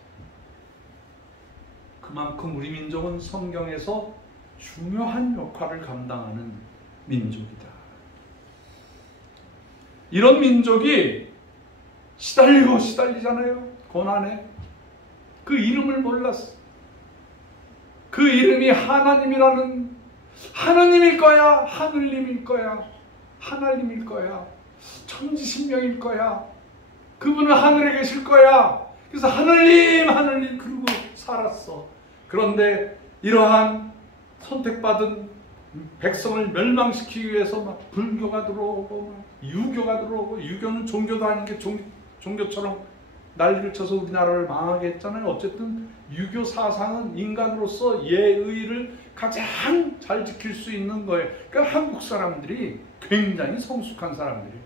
그만큼 우리 민족은 성경에서 중요한 역할을 감당하는 민족이다. 이런 민족이 시달리잖아요. 고난에. 그 이름을 몰랐어. 그 이름이 하나님이라는, 하나님일 거야, 하늘님일 거야, 하나님일 거야, 천지신명일 거야, 그분은 하늘에 계실 거야. 그래서 하늘님 그러고 살았어. 그런데 이러한 선택받은 백성을 멸망시키기 위해서 막 불교가 들어오고 막 유교가 들어오고, 유교는 종교도 아닌 게 종교처럼 난리를 쳐서 우리나라를 망하게 했잖아요. 어쨌든 유교 사상은 인간으로서 예의를 가장 잘 지킬 수 있는 거예요. 그러니까 한국 사람들이 굉장히 성숙한 사람들이에요.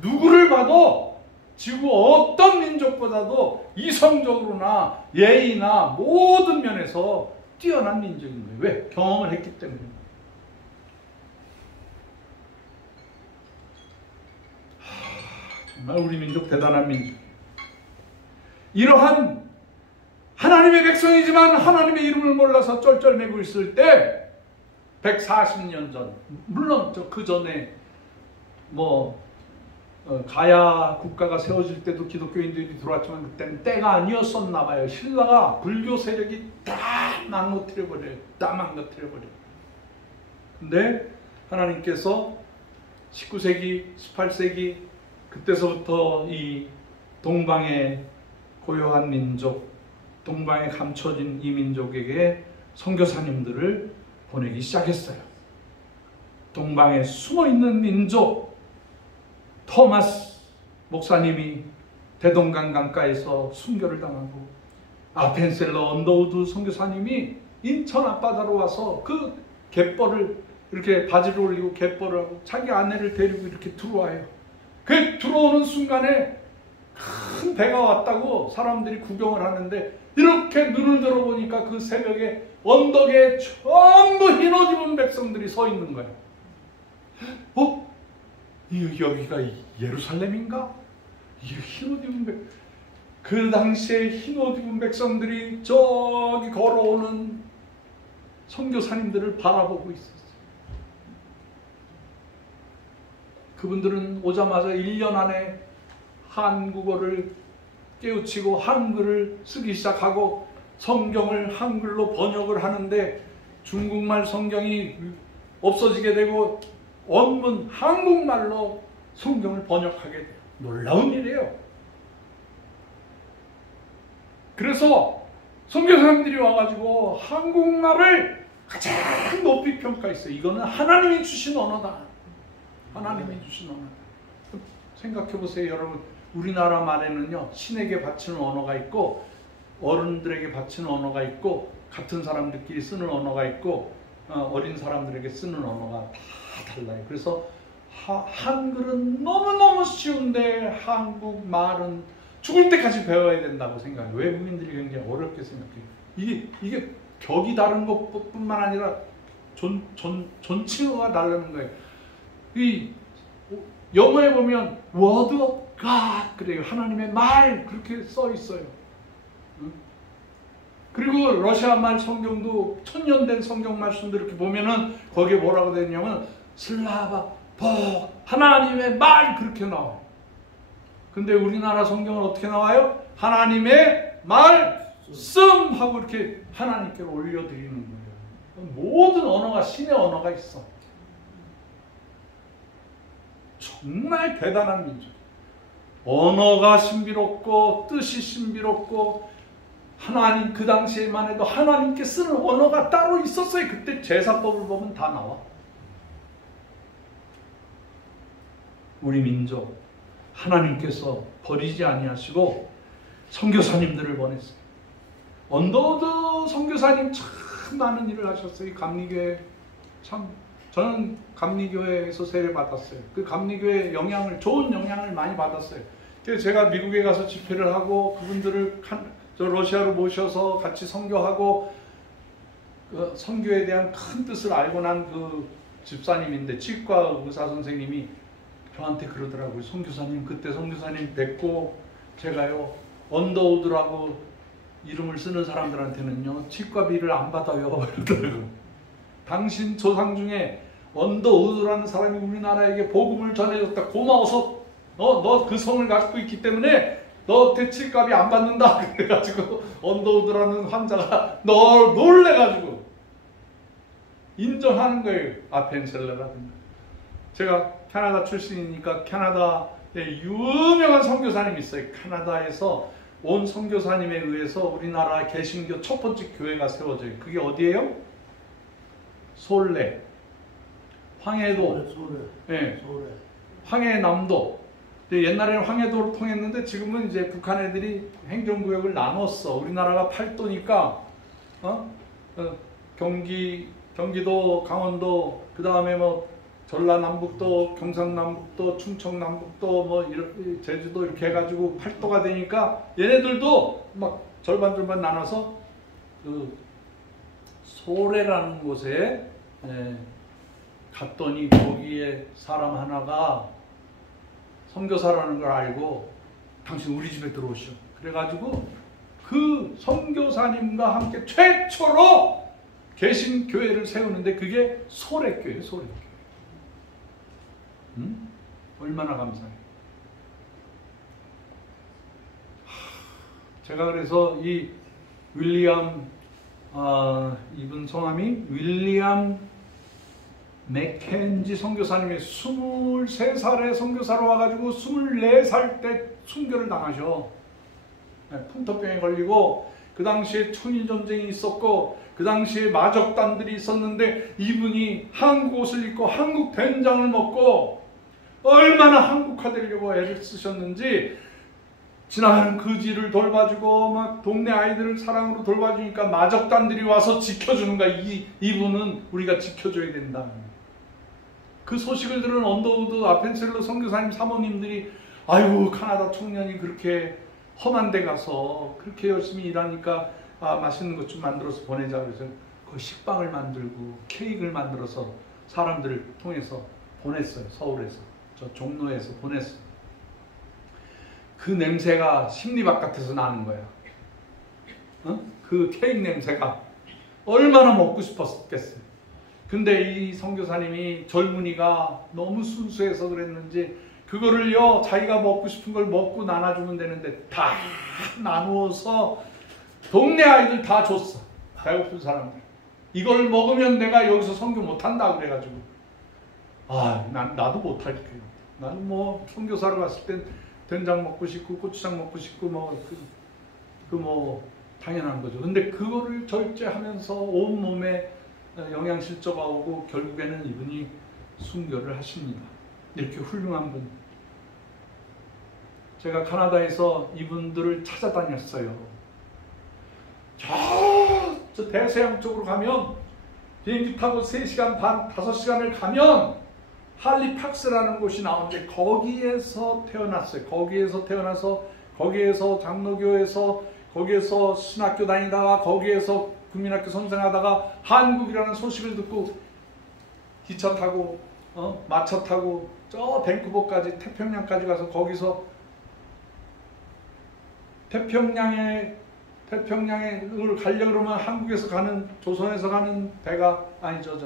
누구를 봐도 지구 어떤 민족보다도 이성적으로나 예의나 모든 면에서 뛰어난 민족인 거예요. 왜? 경험을 했기 때문에. 정말 우리 민족 대단한 민족. 이러한 하나님의 백성이지만 하나님의 이름을 몰라서 쩔쩔매고 있을 때 140년 전, 물론 그 전에 가야 국가가 세워질 때도 기독교인들이 들어왔지만 그때는 때가 아니었었나 봐요. 신라가 불교 세력이 다 망가뜨려버려요. 근데 하나님께서 19세기, 18세기 그때서부터 이 동방의 고요한 민족, 동방에 감춰진 이 민족에게 선교사님들을 보내기 시작했어요. 동방에 숨어있는 민족, 토마스 목사님이 대동강 강가에서 순교를 당하고, 아펜셀러 언더우드 선교사님이 인천 앞바다로 와서 그 갯벌을 이렇게 바지를 올리고 갯벌을 하고 자기 아내를 데리고 이렇게 들어와요. 그 들어오는 순간에 큰 배가 왔다고 사람들이 구경을 하는데, 이렇게 눈을 들어보니까 그 새벽에 언덕에 전부 흰옷 입은 백성들이 서 있는 거예요. 여기가 예루살렘인가? 흰옷 입은 그 당시에 흰옷 입은 백성들이 저기 걸어오는 선교사님들을 바라보고 있었어요. 그분들은 오자마자 1년 안에 한국어를 깨우치고 한글을 쓰기 시작하고 성경을 한글로 번역을 하는데, 중국말 성경이 없어지게 되고 원문 한국말로 성경을 번역하게 돼요. 놀라운 일이에요. 그래서 선교사님들이 와가지고 한국말을 가장 높이 평가했어요. 이거는 하나님이 주신 언어다. 하나님이 주신 언어다. 생각해보세요, 여러분. 우리나라 말에는요, 신에게 바치는 언어가 있고 어른들에게 바치는 언어가 있고 같은 사람들끼리 쓰는 언어가 있고 어린 사람들에게 쓰는 언어가 다 달라요. 그래서 한글은 너무너무 쉬운데 한국말은 죽을 때까지 배워야 된다고 생각해요. 외국인들이 굉장히 어렵게 생각해요. 이게 격이 다른 것뿐만 아니라 존칭어가 다르는 거예요. 이 영어에 보면 Word of God 그래요. 하나님의 말 그렇게 써 있어요. 그리고 러시아 말 성경도 천년된 성경 말씀도 이렇게 보면은 거기에 뭐라고 되냐면 슬라바 복 하나님의 말 그렇게 나와요. 근데 우리나라 성경은 어떻게 나와요? 하나님의 말씀 하고 이렇게 하나님께 올려드리는 거예요. 모든 언어가 신의 언어가 있어. 정말 대단한 민족. 언어가 신비롭고 뜻이 신비롭고 하나님 그 당시에만 해도 하나님께 쓰는 언어가 따로 있었어요. 그때 제사법을 보면 다 나와. 우리 민족 하나님께서 버리지 아니하시고 선교사님들을 보냈어요. 언더우드 선교사님 참 많은 일을 하셨어요. 감리교회 참 저는 감리교회에서 세례받았어요. 그 감리교회 좋은 영향을 많이 받았어요. 그래서 제가 미국에 가서 집회를 하고 그분들을 저 러시아로 모셔서 같이 선교하고 그 선교에 대한 큰 뜻을 알고 난 그 집사님인데 치과 의사 선생님이 저한테 그러더라고요. 선교사님 그때 선교사님 뵙고 제가요 언더우드라고 이름을 쓰는 사람들한테는요 치과비를 안 받아요. 이러더라고요. 당신 조상 중에 언더우드라는 사람이 우리나라에게 복음을 전해줬다. 고마워서 너 그 성을 갖고 있기 때문에 너한테 치과비 안 받는다. 그래가지고 언더우드라는 환자가 널 놀래가지고 인정하는 거예요. 아펜셀러라든가. 제가 캐나다 출신이니까 캐나다에 유명한 선교사님이 있어요. 캐나다에서 온 선교사님에 의해서 우리나라 개신교 첫 번째 교회가 세워져요. 그게 어디예요? 솔레, 황해도, 네. 황해남도. 옛날에는 황해도로 통했는데 지금은 이제 북한 애들이 행정구역을 나눴어. 우리나라가 팔도니까 경기도, 강원도, 그 다음에 뭐 전라남북도, 경상남북도, 충청남북도, 뭐 제주도 이렇게 해가지고 팔도가 되니까 얘네들도 막 절반 나눠서 그 소래라는 곳에 갔더니 거기에 사람 하나가 선교사라는 걸 알고 당신 우리 집에 들어오시오. 그래가지고 그 선교사님과 함께 최초로 개신교회를 세우는데 그게 소래교회예요. 소래교회. 얼마나 감사해요. 제가 그래서 이 윌리엄 이분 성함이 윌리엄 맥켄지 선교사님이 23살에 선교사로 와가지고 24살 때 순교를 당하셔. 풍토병에 걸리고 그 당시에 천인전쟁이 있었고 그 당시에 마적단들이 있었는데 이분이 한국 옷을 입고 한국 된장을 먹고 얼마나 한국화되려고 애를 쓰셨는지 지나가는 거지를 돌봐주고 막 동네 아이들을 사랑으로 돌봐주니까 마적단들이 와서 지켜주는 거야. 이분은 우리가 지켜줘야 된다. 그 소식을 들은 언더우드 아펜셀러 선교사님 사모님들이 아이고 카나다 청년이 그렇게 험한 데 가서 그렇게 열심히 일하니까 맛있는 것 좀 만들어서 보내자. 그래서 그 식빵을 만들고 케이크를 만들어서 사람들을 통해서 보냈어요. 서울에서 저 종로에서 보냈어요. 그 냄새가 심리바깥에서 나는 거야. 그 케이크 냄새가 얼마나 먹고 싶었겠어요. 근데 이 선교사님이 젊은이가 너무 순수해서 그랬는지 그거를요 자기가 먹고 싶은 걸 먹고 나눠주면 되는데 다 나누어서 동네 아이들 다 줬어. 배고픈 사람들. 이걸 먹으면 내가 여기서 선교 못한다 그래가지고 나도 못할게요. 나는 뭐 선교사로 갔을 땐 된장 먹고 싶고 고추장 먹고 싶고 뭐 당연한 거죠. 근데 그거를 절제하면서 온 몸에 영양실조가 오고 결국에는 이분이 순교를 하십니다. 이렇게 훌륭한 분. 제가 카나다에서 이분들을 찾아다녔어요. 저 대서양 쪽으로 가면 비행기 타고 3시간 반, 5시간을 가면 할리팍스라는 곳이 나오는데 거기에서 태어났어요. 거기에서 태어나서 거기에서 장로교에서 거기에서 신학교 다니다가 거기에서 국민학교 선생하다가 한국이라는 소식을 듣고 기차 타고 마차 타고 저 밴쿠버까지 태평양까지 가서 거기서 태평양에 가려고 그러면 한국에서 가는 조선에서 가는 배가 아니죠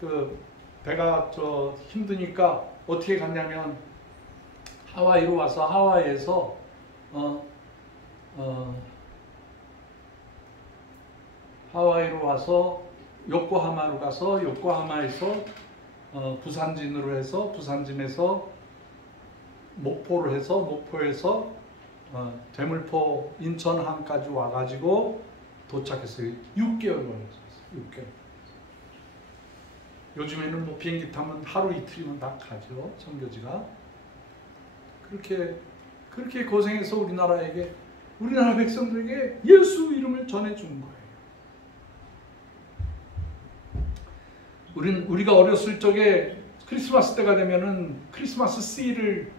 그 배가 힘드니까 어떻게 갔냐면 하와이로 와서 하와이에서 하와이로 와서 요코하마로 가서 요코하마에서 부산진으로 해서 부산진에서 목포를 해서 목포에서 대물포 인천항까지 와가지고 도착했어요. 6개월 걸렸어요. 6개월. 요즘에는 뭐 비행기 타면 하루 이틀이면 다 가죠. 선교지가. 그렇게 고생해서 우리나라 백성들에게 예수 이름을 전해준 거예요. 우리가 어렸을 적에 크리스마스 때가 되면은 크리스마스 씨를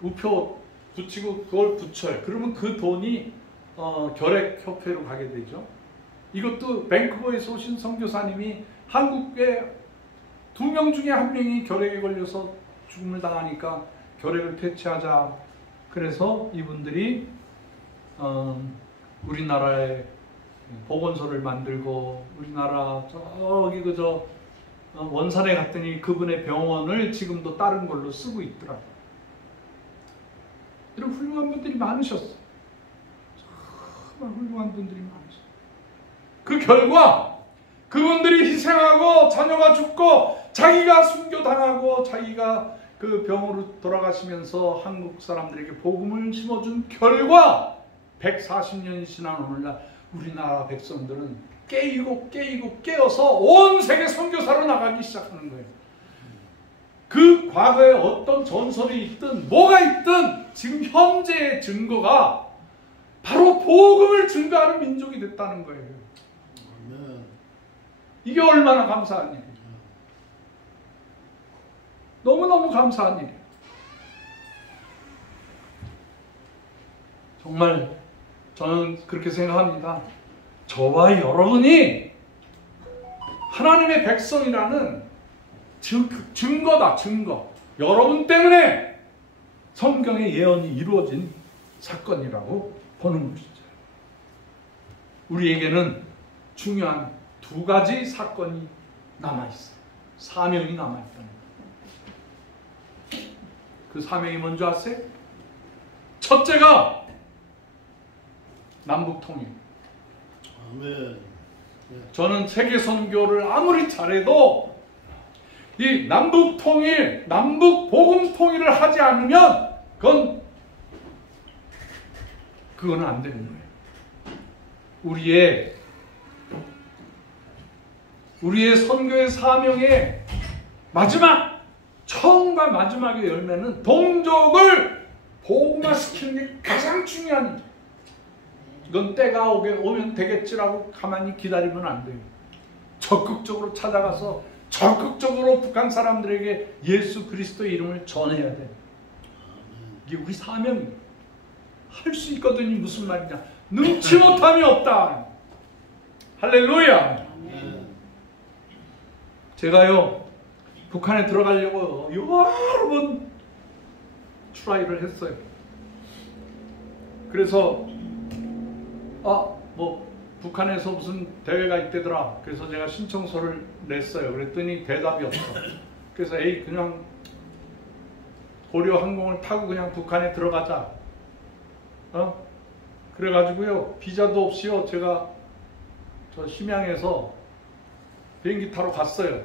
우표 붙이고 그걸 붙여요. 그러면 그 돈이 결핵협회로 가게 되죠. 이것도 밴쿠버에서 오신 선교사님이 한국에 2명 중에 1명이 결핵에 걸려서 죽음을 당하니까 결핵을 퇴치하자. 그래서 이분들이 우리나라에 보건소를 만들고 우리나라 저기 원산에 갔더니 그분의 병원을 지금도 다른 걸로 쓰고 있더라고요. 이런 훌륭한 분들이 많으셨어요. 정말 훌륭한 분들이 많으셨어요. 그 결과 그분들이 희생하고 자녀가 죽고 자기가 순교당하고 자기가 그 병으로 돌아가시면서 한국 사람들에게 복음을 심어준 결과 140년이 지난 오늘날 우리나라 백성들은 깨어서 온 세계 선교사로 나가기 시작하는 거예요. 그 과거에 어떤 전설이 있든 뭐가 있든 지금 현재의 증거가 바로 복음을 증거하는 민족이 됐다는 거예요. 이게 얼마나 감사한 일이에요. 너무너무 감사한 일이에요. 정말 저는 그렇게 생각합니다. 저와 여러분이 하나님의 백성이라는 증거다, 증거. 여러분 때문에 성경의 예언이 이루어진 사건이라고 보는 것이죠. 우리에게는 중요한 2가지 사건이 남아있어요. 사명이 남아있다는 거예요. 그 사명이 뭔지 아세요? 첫째가 남북통일. 아멘. 저는 세계 선교를 아무리 잘해도 이 남북 통일, 남북 복음 통일을 하지 않으면 그건 안 되는 거예요. 우리의 선교의 사명의 처음과 마지막의 열매는 동족을 복음화시키는 게 가장 중요한 일이에요. 이건 때가 오면 되겠지라고 가만히 기다리면 안 돼요. 적극적으로 찾아가서 적극적으로 북한 사람들에게 예수 그리스도의 이름을 전해야 돼요. 이게 우리 사명이에요. 할 수 있거든요. 무슨 말이냐. 능치 못함이 없다. 할렐루야. 제가요 북한에 들어가려고 여러 번 트라이를 했어요. 그래서 북한에서 무슨 대회가 있대더라. 그래서 제가 신청서를 냈어요. 그랬더니 대답이 없어. 그래서 그냥 고려 항공을 타고 그냥 북한에 들어가자. 그래가지고요 비자도 없이요 제가 저 심양에서 비행기 타러 갔어요.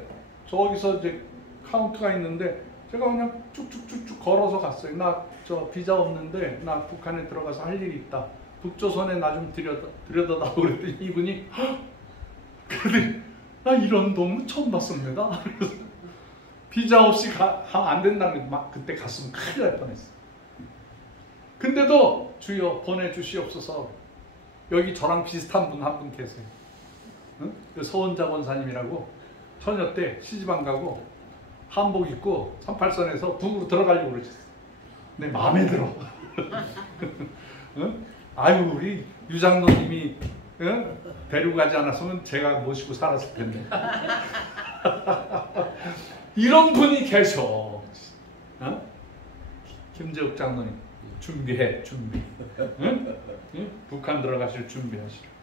저기서 이제 카운트가 있는데 제가 그냥 쭉쭉쭉쭉 걸어서 갔어요. 나 저 비자 없는데 나 북한에 들어가서 할 일이 있다. 북조선에 나 좀 들여다다오 그랬더니 이분이 그런데 나 이런 돈 처음 봤습니다. 그래서 비자 없이 안 된다는 게 그때 갔으면 큰일 날 뻔했어. 근데도 주여 보내주시옵소서. 여기 저랑 비슷한 분 한 분 계세요. 서원자 권사님이라고 처녀 때 시집 안 가고 한복 입고 38선에서 북으로 들어가려고 그러셨어요. 내 마음에 들어. 아유 우리 유장로님이 데리고 가지 않았으면 제가 모시고 살았을 텐데. 이런 분이 계셔. 어? 김재욱 장로님 준비해. 응? 응? 북한 들어가실 준비하시라.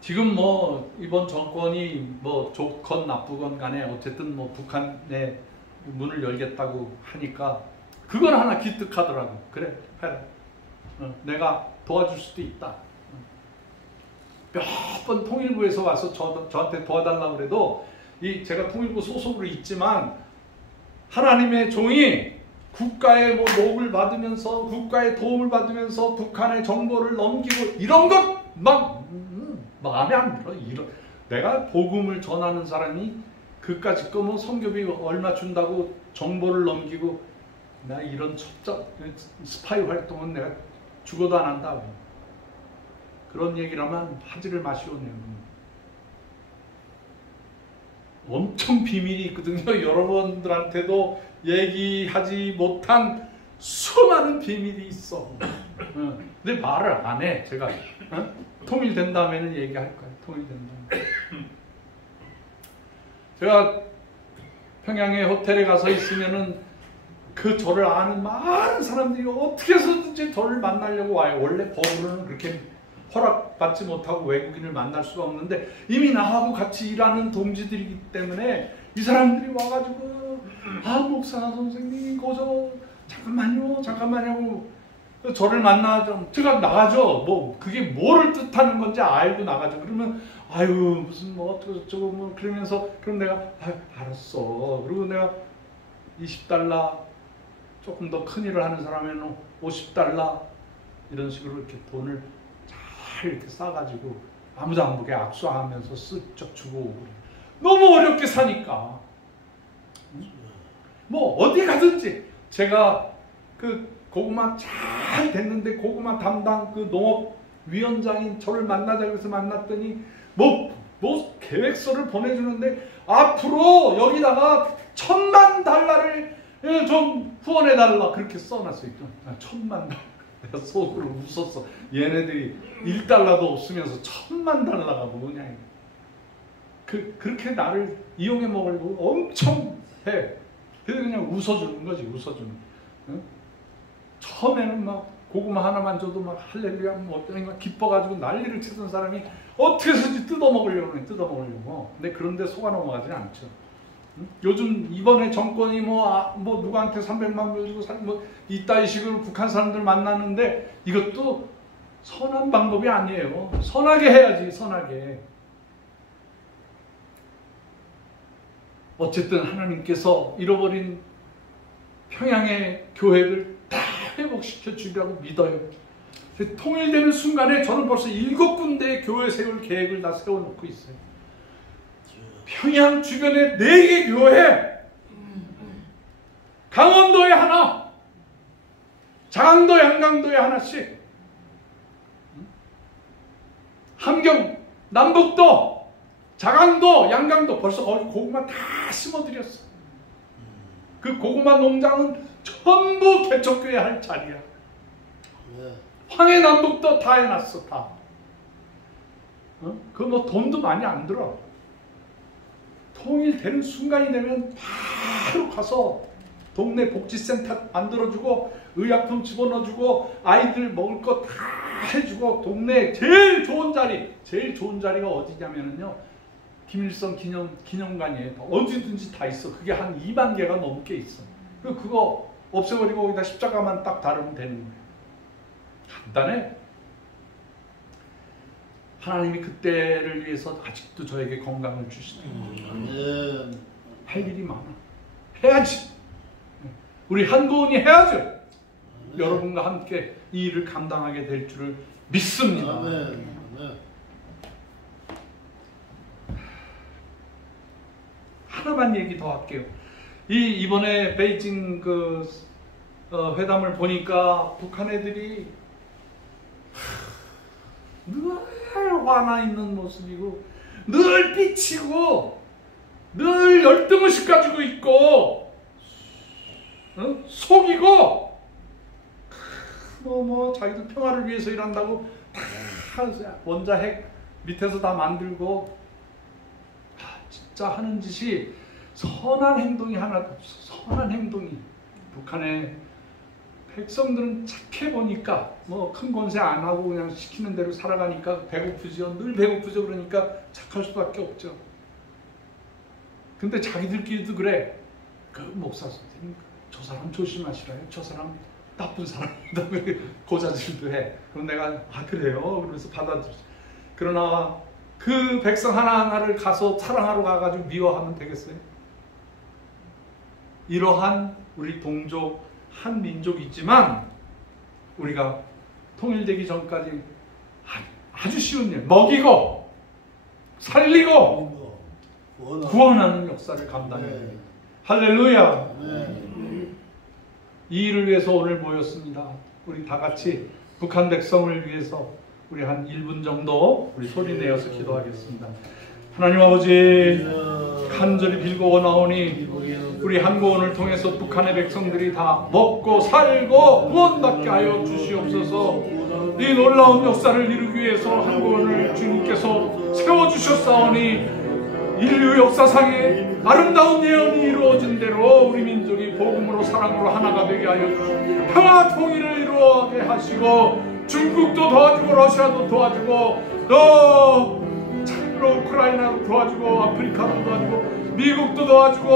지금 뭐 이번 정권이 뭐 좋건 나쁘건 간에 어쨌든 뭐 북한에 문을 열겠다고 하니까 그건 하나 기특하더라고. 그래 해라. 내가 도와줄 수도 있다. 몇 번 통일부에서 와서 저한테 도와달라고 그래도 제가 통일부 소속으로 있지만 하나님의 종이 국가의 뭐 녹을 받으면서 국가의 도움을 받으면서 북한의 정보를 넘기고 이런 것 막 마음에 안 들어. 내가 복음을 전하는 사람이 그까짓 거 뭐 선교비 얼마 준다고 정보를 넘기고 나 이런 첩잡 스파이 활동은 내가 죽어도 안 한다. 그런 얘기라면 하지를 마시오네요. 엄청 비밀이 있거든요. 여러분들한테도 얘기하지 못한 수많은 비밀이 있어. 근데 말을 안 해. 제가 통일된 다음에는 얘기할 거예요. 통일된 다음에. 제가 평양의 호텔에 가서 있으면은 그 저를 아는 많은 사람들이 어떻게 해서든지 저를 만나려고 와요. 원래 법으로는 그렇게 허락받지 못하고 외국인을 만날 수가 없는데 이미 나하고 같이 일하는 동지들이기 때문에 이 사람들이 와가지고 목사 선생님 거저 잠깐만요 저를 만나 좀 제가 나가죠. 뭐 그게 뭐를 뜻하는 건지 알고 나가죠. 그러면 아유 무슨 뭐 어쩌고 뭐 그러면서 그럼 내가 알았어. 그리고 내가 $20 조금 더 큰 일을 하는 사람에는 $50 이런 식으로 이렇게 돈을 잘 이렇게 싸가지고 아무도 안 보게 압수하면서 슬쩍 주고 오고. 너무 어렵게 사니까 뭐 어디 가든지 제가 그 고구마 잘 됐는데 고구마 담당 그 농업위원장인 저를 만나자고 해서 만났더니 뭐 계획서를 보내주는데 앞으로 여기다가 $10,000를 좀 후원해달라 그렇게 써놨어요. $10,000. 내가 속으로 웃었어. 얘네들이 $1도 없으면서 $10,000가 뭐냐. 그렇게 나를 이용해 먹으려고 엄청 해. 그래서 그냥 웃어주는 거지. 웃어주는. 응? 처음에는 막 고구마 하나만 줘도 막 할렐루야 뭐 기뻐가지고 난리를 치던 사람이 어떻게 해서든지 뜯어먹으려고 해. 뜯어먹으려고. 근데 그런데 속아 넘어가진 않죠. 응? 요즘 이번에 정권이 뭐 누구한테 300만 불 주고 뭐 이따위 식으로 북한 사람들 만나는데 이것도 선한 방법이 아니에요. 선하게 해야지. 선하게. 어쨌든 하나님께서 잃어버린 평양의 교회를 다 회복시켜 주리라고 믿어요. 통일되는 순간에 저는 벌써 7군데의 교회 세울 계획을 다 세워놓고 있어요. 평양 주변에 4개 교회, 강원도에 하나, 장안도, 양강도에 하나씩, 함경, 남북도, 자강도, 양강도 벌써 거기 고구마 다 심어드렸어. 그 고구마 농장은 전부 개척교회 할 자리야. 황해남북도 다 해놨어. 다. 그 뭐 돈도 많이 안 들어. 통일되는 순간이 되면 바로 가서 동네 복지센터 만들어주고 의약품 집어넣어주고 아이들 먹을 거 다 해주고 동네 제일 좋은 자리가 어디냐면요 김일성 기념관이에요. 어디든지 다 있어. 그게 한 2만 개가 넘게 있어. 그거 없애버리고 거기다 십자가만 딱 달으면 되는 거예요. 간단해. 하나님이 그때를 위해서 아직도 저에게 건강을 주시네요. 할 일이 많아. 해야지. 우리 한국인이 해야죠. 여러분과 함께 이 일을 감당하게 될 줄을 믿습니다. 아멘. 하나만 얘기 더 할게요. 이번에 베이징 회담을 보니까 북한 애들이 늘 화나 있는 모습이고 늘 삐치고 늘 열등의식 가지고 있고 속이고 자기들 평화를 위해서 일한다고 다 원자핵 밑에서 다 만들고 진짜 하는 짓이 선한 행동이 하나도 없어. 선한 행동이. 북한의 백성들은 착해 보니까 뭐 큰 권세 안 하고 그냥 시키는 대로 살아가니까 배고프죠. 늘 배고프죠. 그러니까 착할 수밖에 없죠. 근데 자기들끼리도 그래. 그 목사 선생님 저 사람 조심하시라요. 저 사람 나쁜 사람이다. 고자질도 해. 그럼 내가 그래요? 그러면서 받아들이죠. 그러나 그 백성 하나하나를 가서 사랑하러 가가지고 미워하면 되겠어요? 이러한 우리 동족 한 민족이지만 우리가 통일되기 전까지 아주 쉬운 일, 먹이고 살리고 구원하는 역사를 감당해야 됩니다. 할렐루야. 이 일을 위해서 오늘 모였습니다. 우리 다 같이 북한 백성을 위해서 우리 한 1분 정도 우리 소리 내어서 기도하겠습니다. 하나님 아버지, 간절히 빌고 나오니 우리 한국원을 통해서 북한의 백성들이 다 먹고 살고 구원받게 하여 주시옵소서. 이 놀라운 역사를 이루기 위해서 한국원을 주님께서 세워주셨사오니 인류 역사상에 아름다운 예언이 이루어진 대로 우리 민족이 복음으로 사랑으로 하나가 되게 하여 주시고 평화 통일을 이루게 하시고 중국도 도와주고 러시아도 도와주고 또 우크라이나도 도와주고 아프리카도 도와주고 미국도 도와주고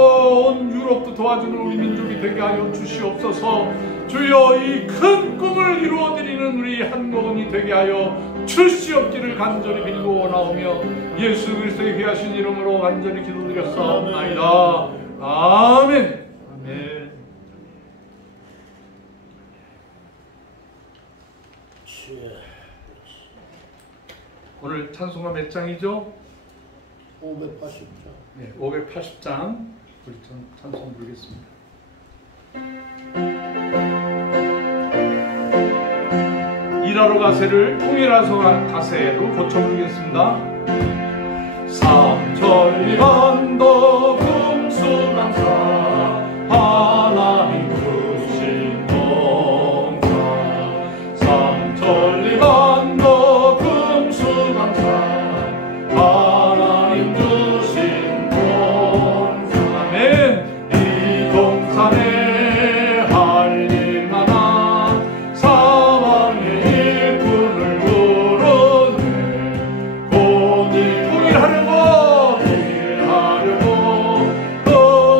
온 유럽도 도와주는 우리 민족이 되게 하여 주시옵소서. 주여 이 큰 꿈을 이루어드리는 우리 한국원이 되게 하여 주시옵기를 간절히 빌고 나오며 예수 그리스도의 귀하신 이름으로 간절히 기도드렸사옵나이다. 아멘. 아멘. 오늘 찬송가 몇 장이죠? 580장. 네, 580장 우리 찬송 부르겠습니다. 일하러 가세를 통일하서 가세로 고쳐 부르겠습니다. 삼천리반도 금수강사 하나님 주신 동사 삼천리반도 금수강사 하나님 주신 동사 아멘. 이 동산에 할 일마다 사방의 일꾼을 부르네. 공이 통일하려고 또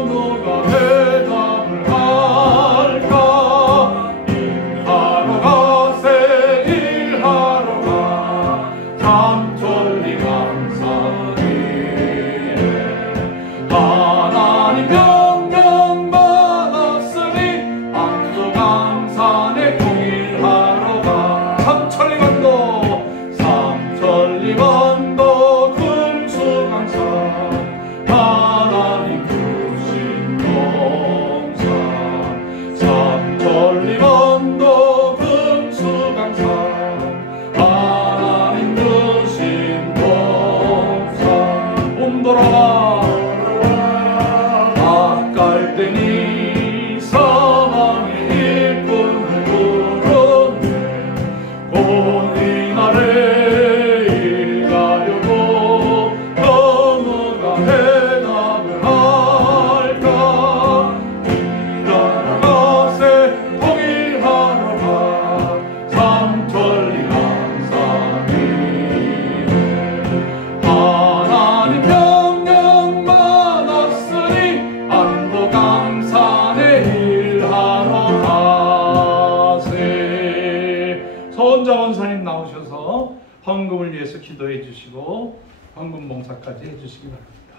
누가 대답을 할까. 일하러 가세 일하러 가 삼천리 강산 위에 하나님 명령 받았으니 안도 강산에 통일하러 가 삼천리반도 금수강산 하나님 주신 동산 삼천리반도 금수강산 하나님 주신 동산 온도라가 아깔때니 사망의 일꾼을 부르네. 온 이날에 일가려고 또 누가 대답을 할까. 일하러 가세 통일하러 가 삼천리 강산 위에 하나님 명령 받았으니 안도 강산에 일하러 가세. 서원자 원사님 나오셔서 헌금을 위해서 기도해 주시고 헌금 봉사까지 해 주시기 바랍니다.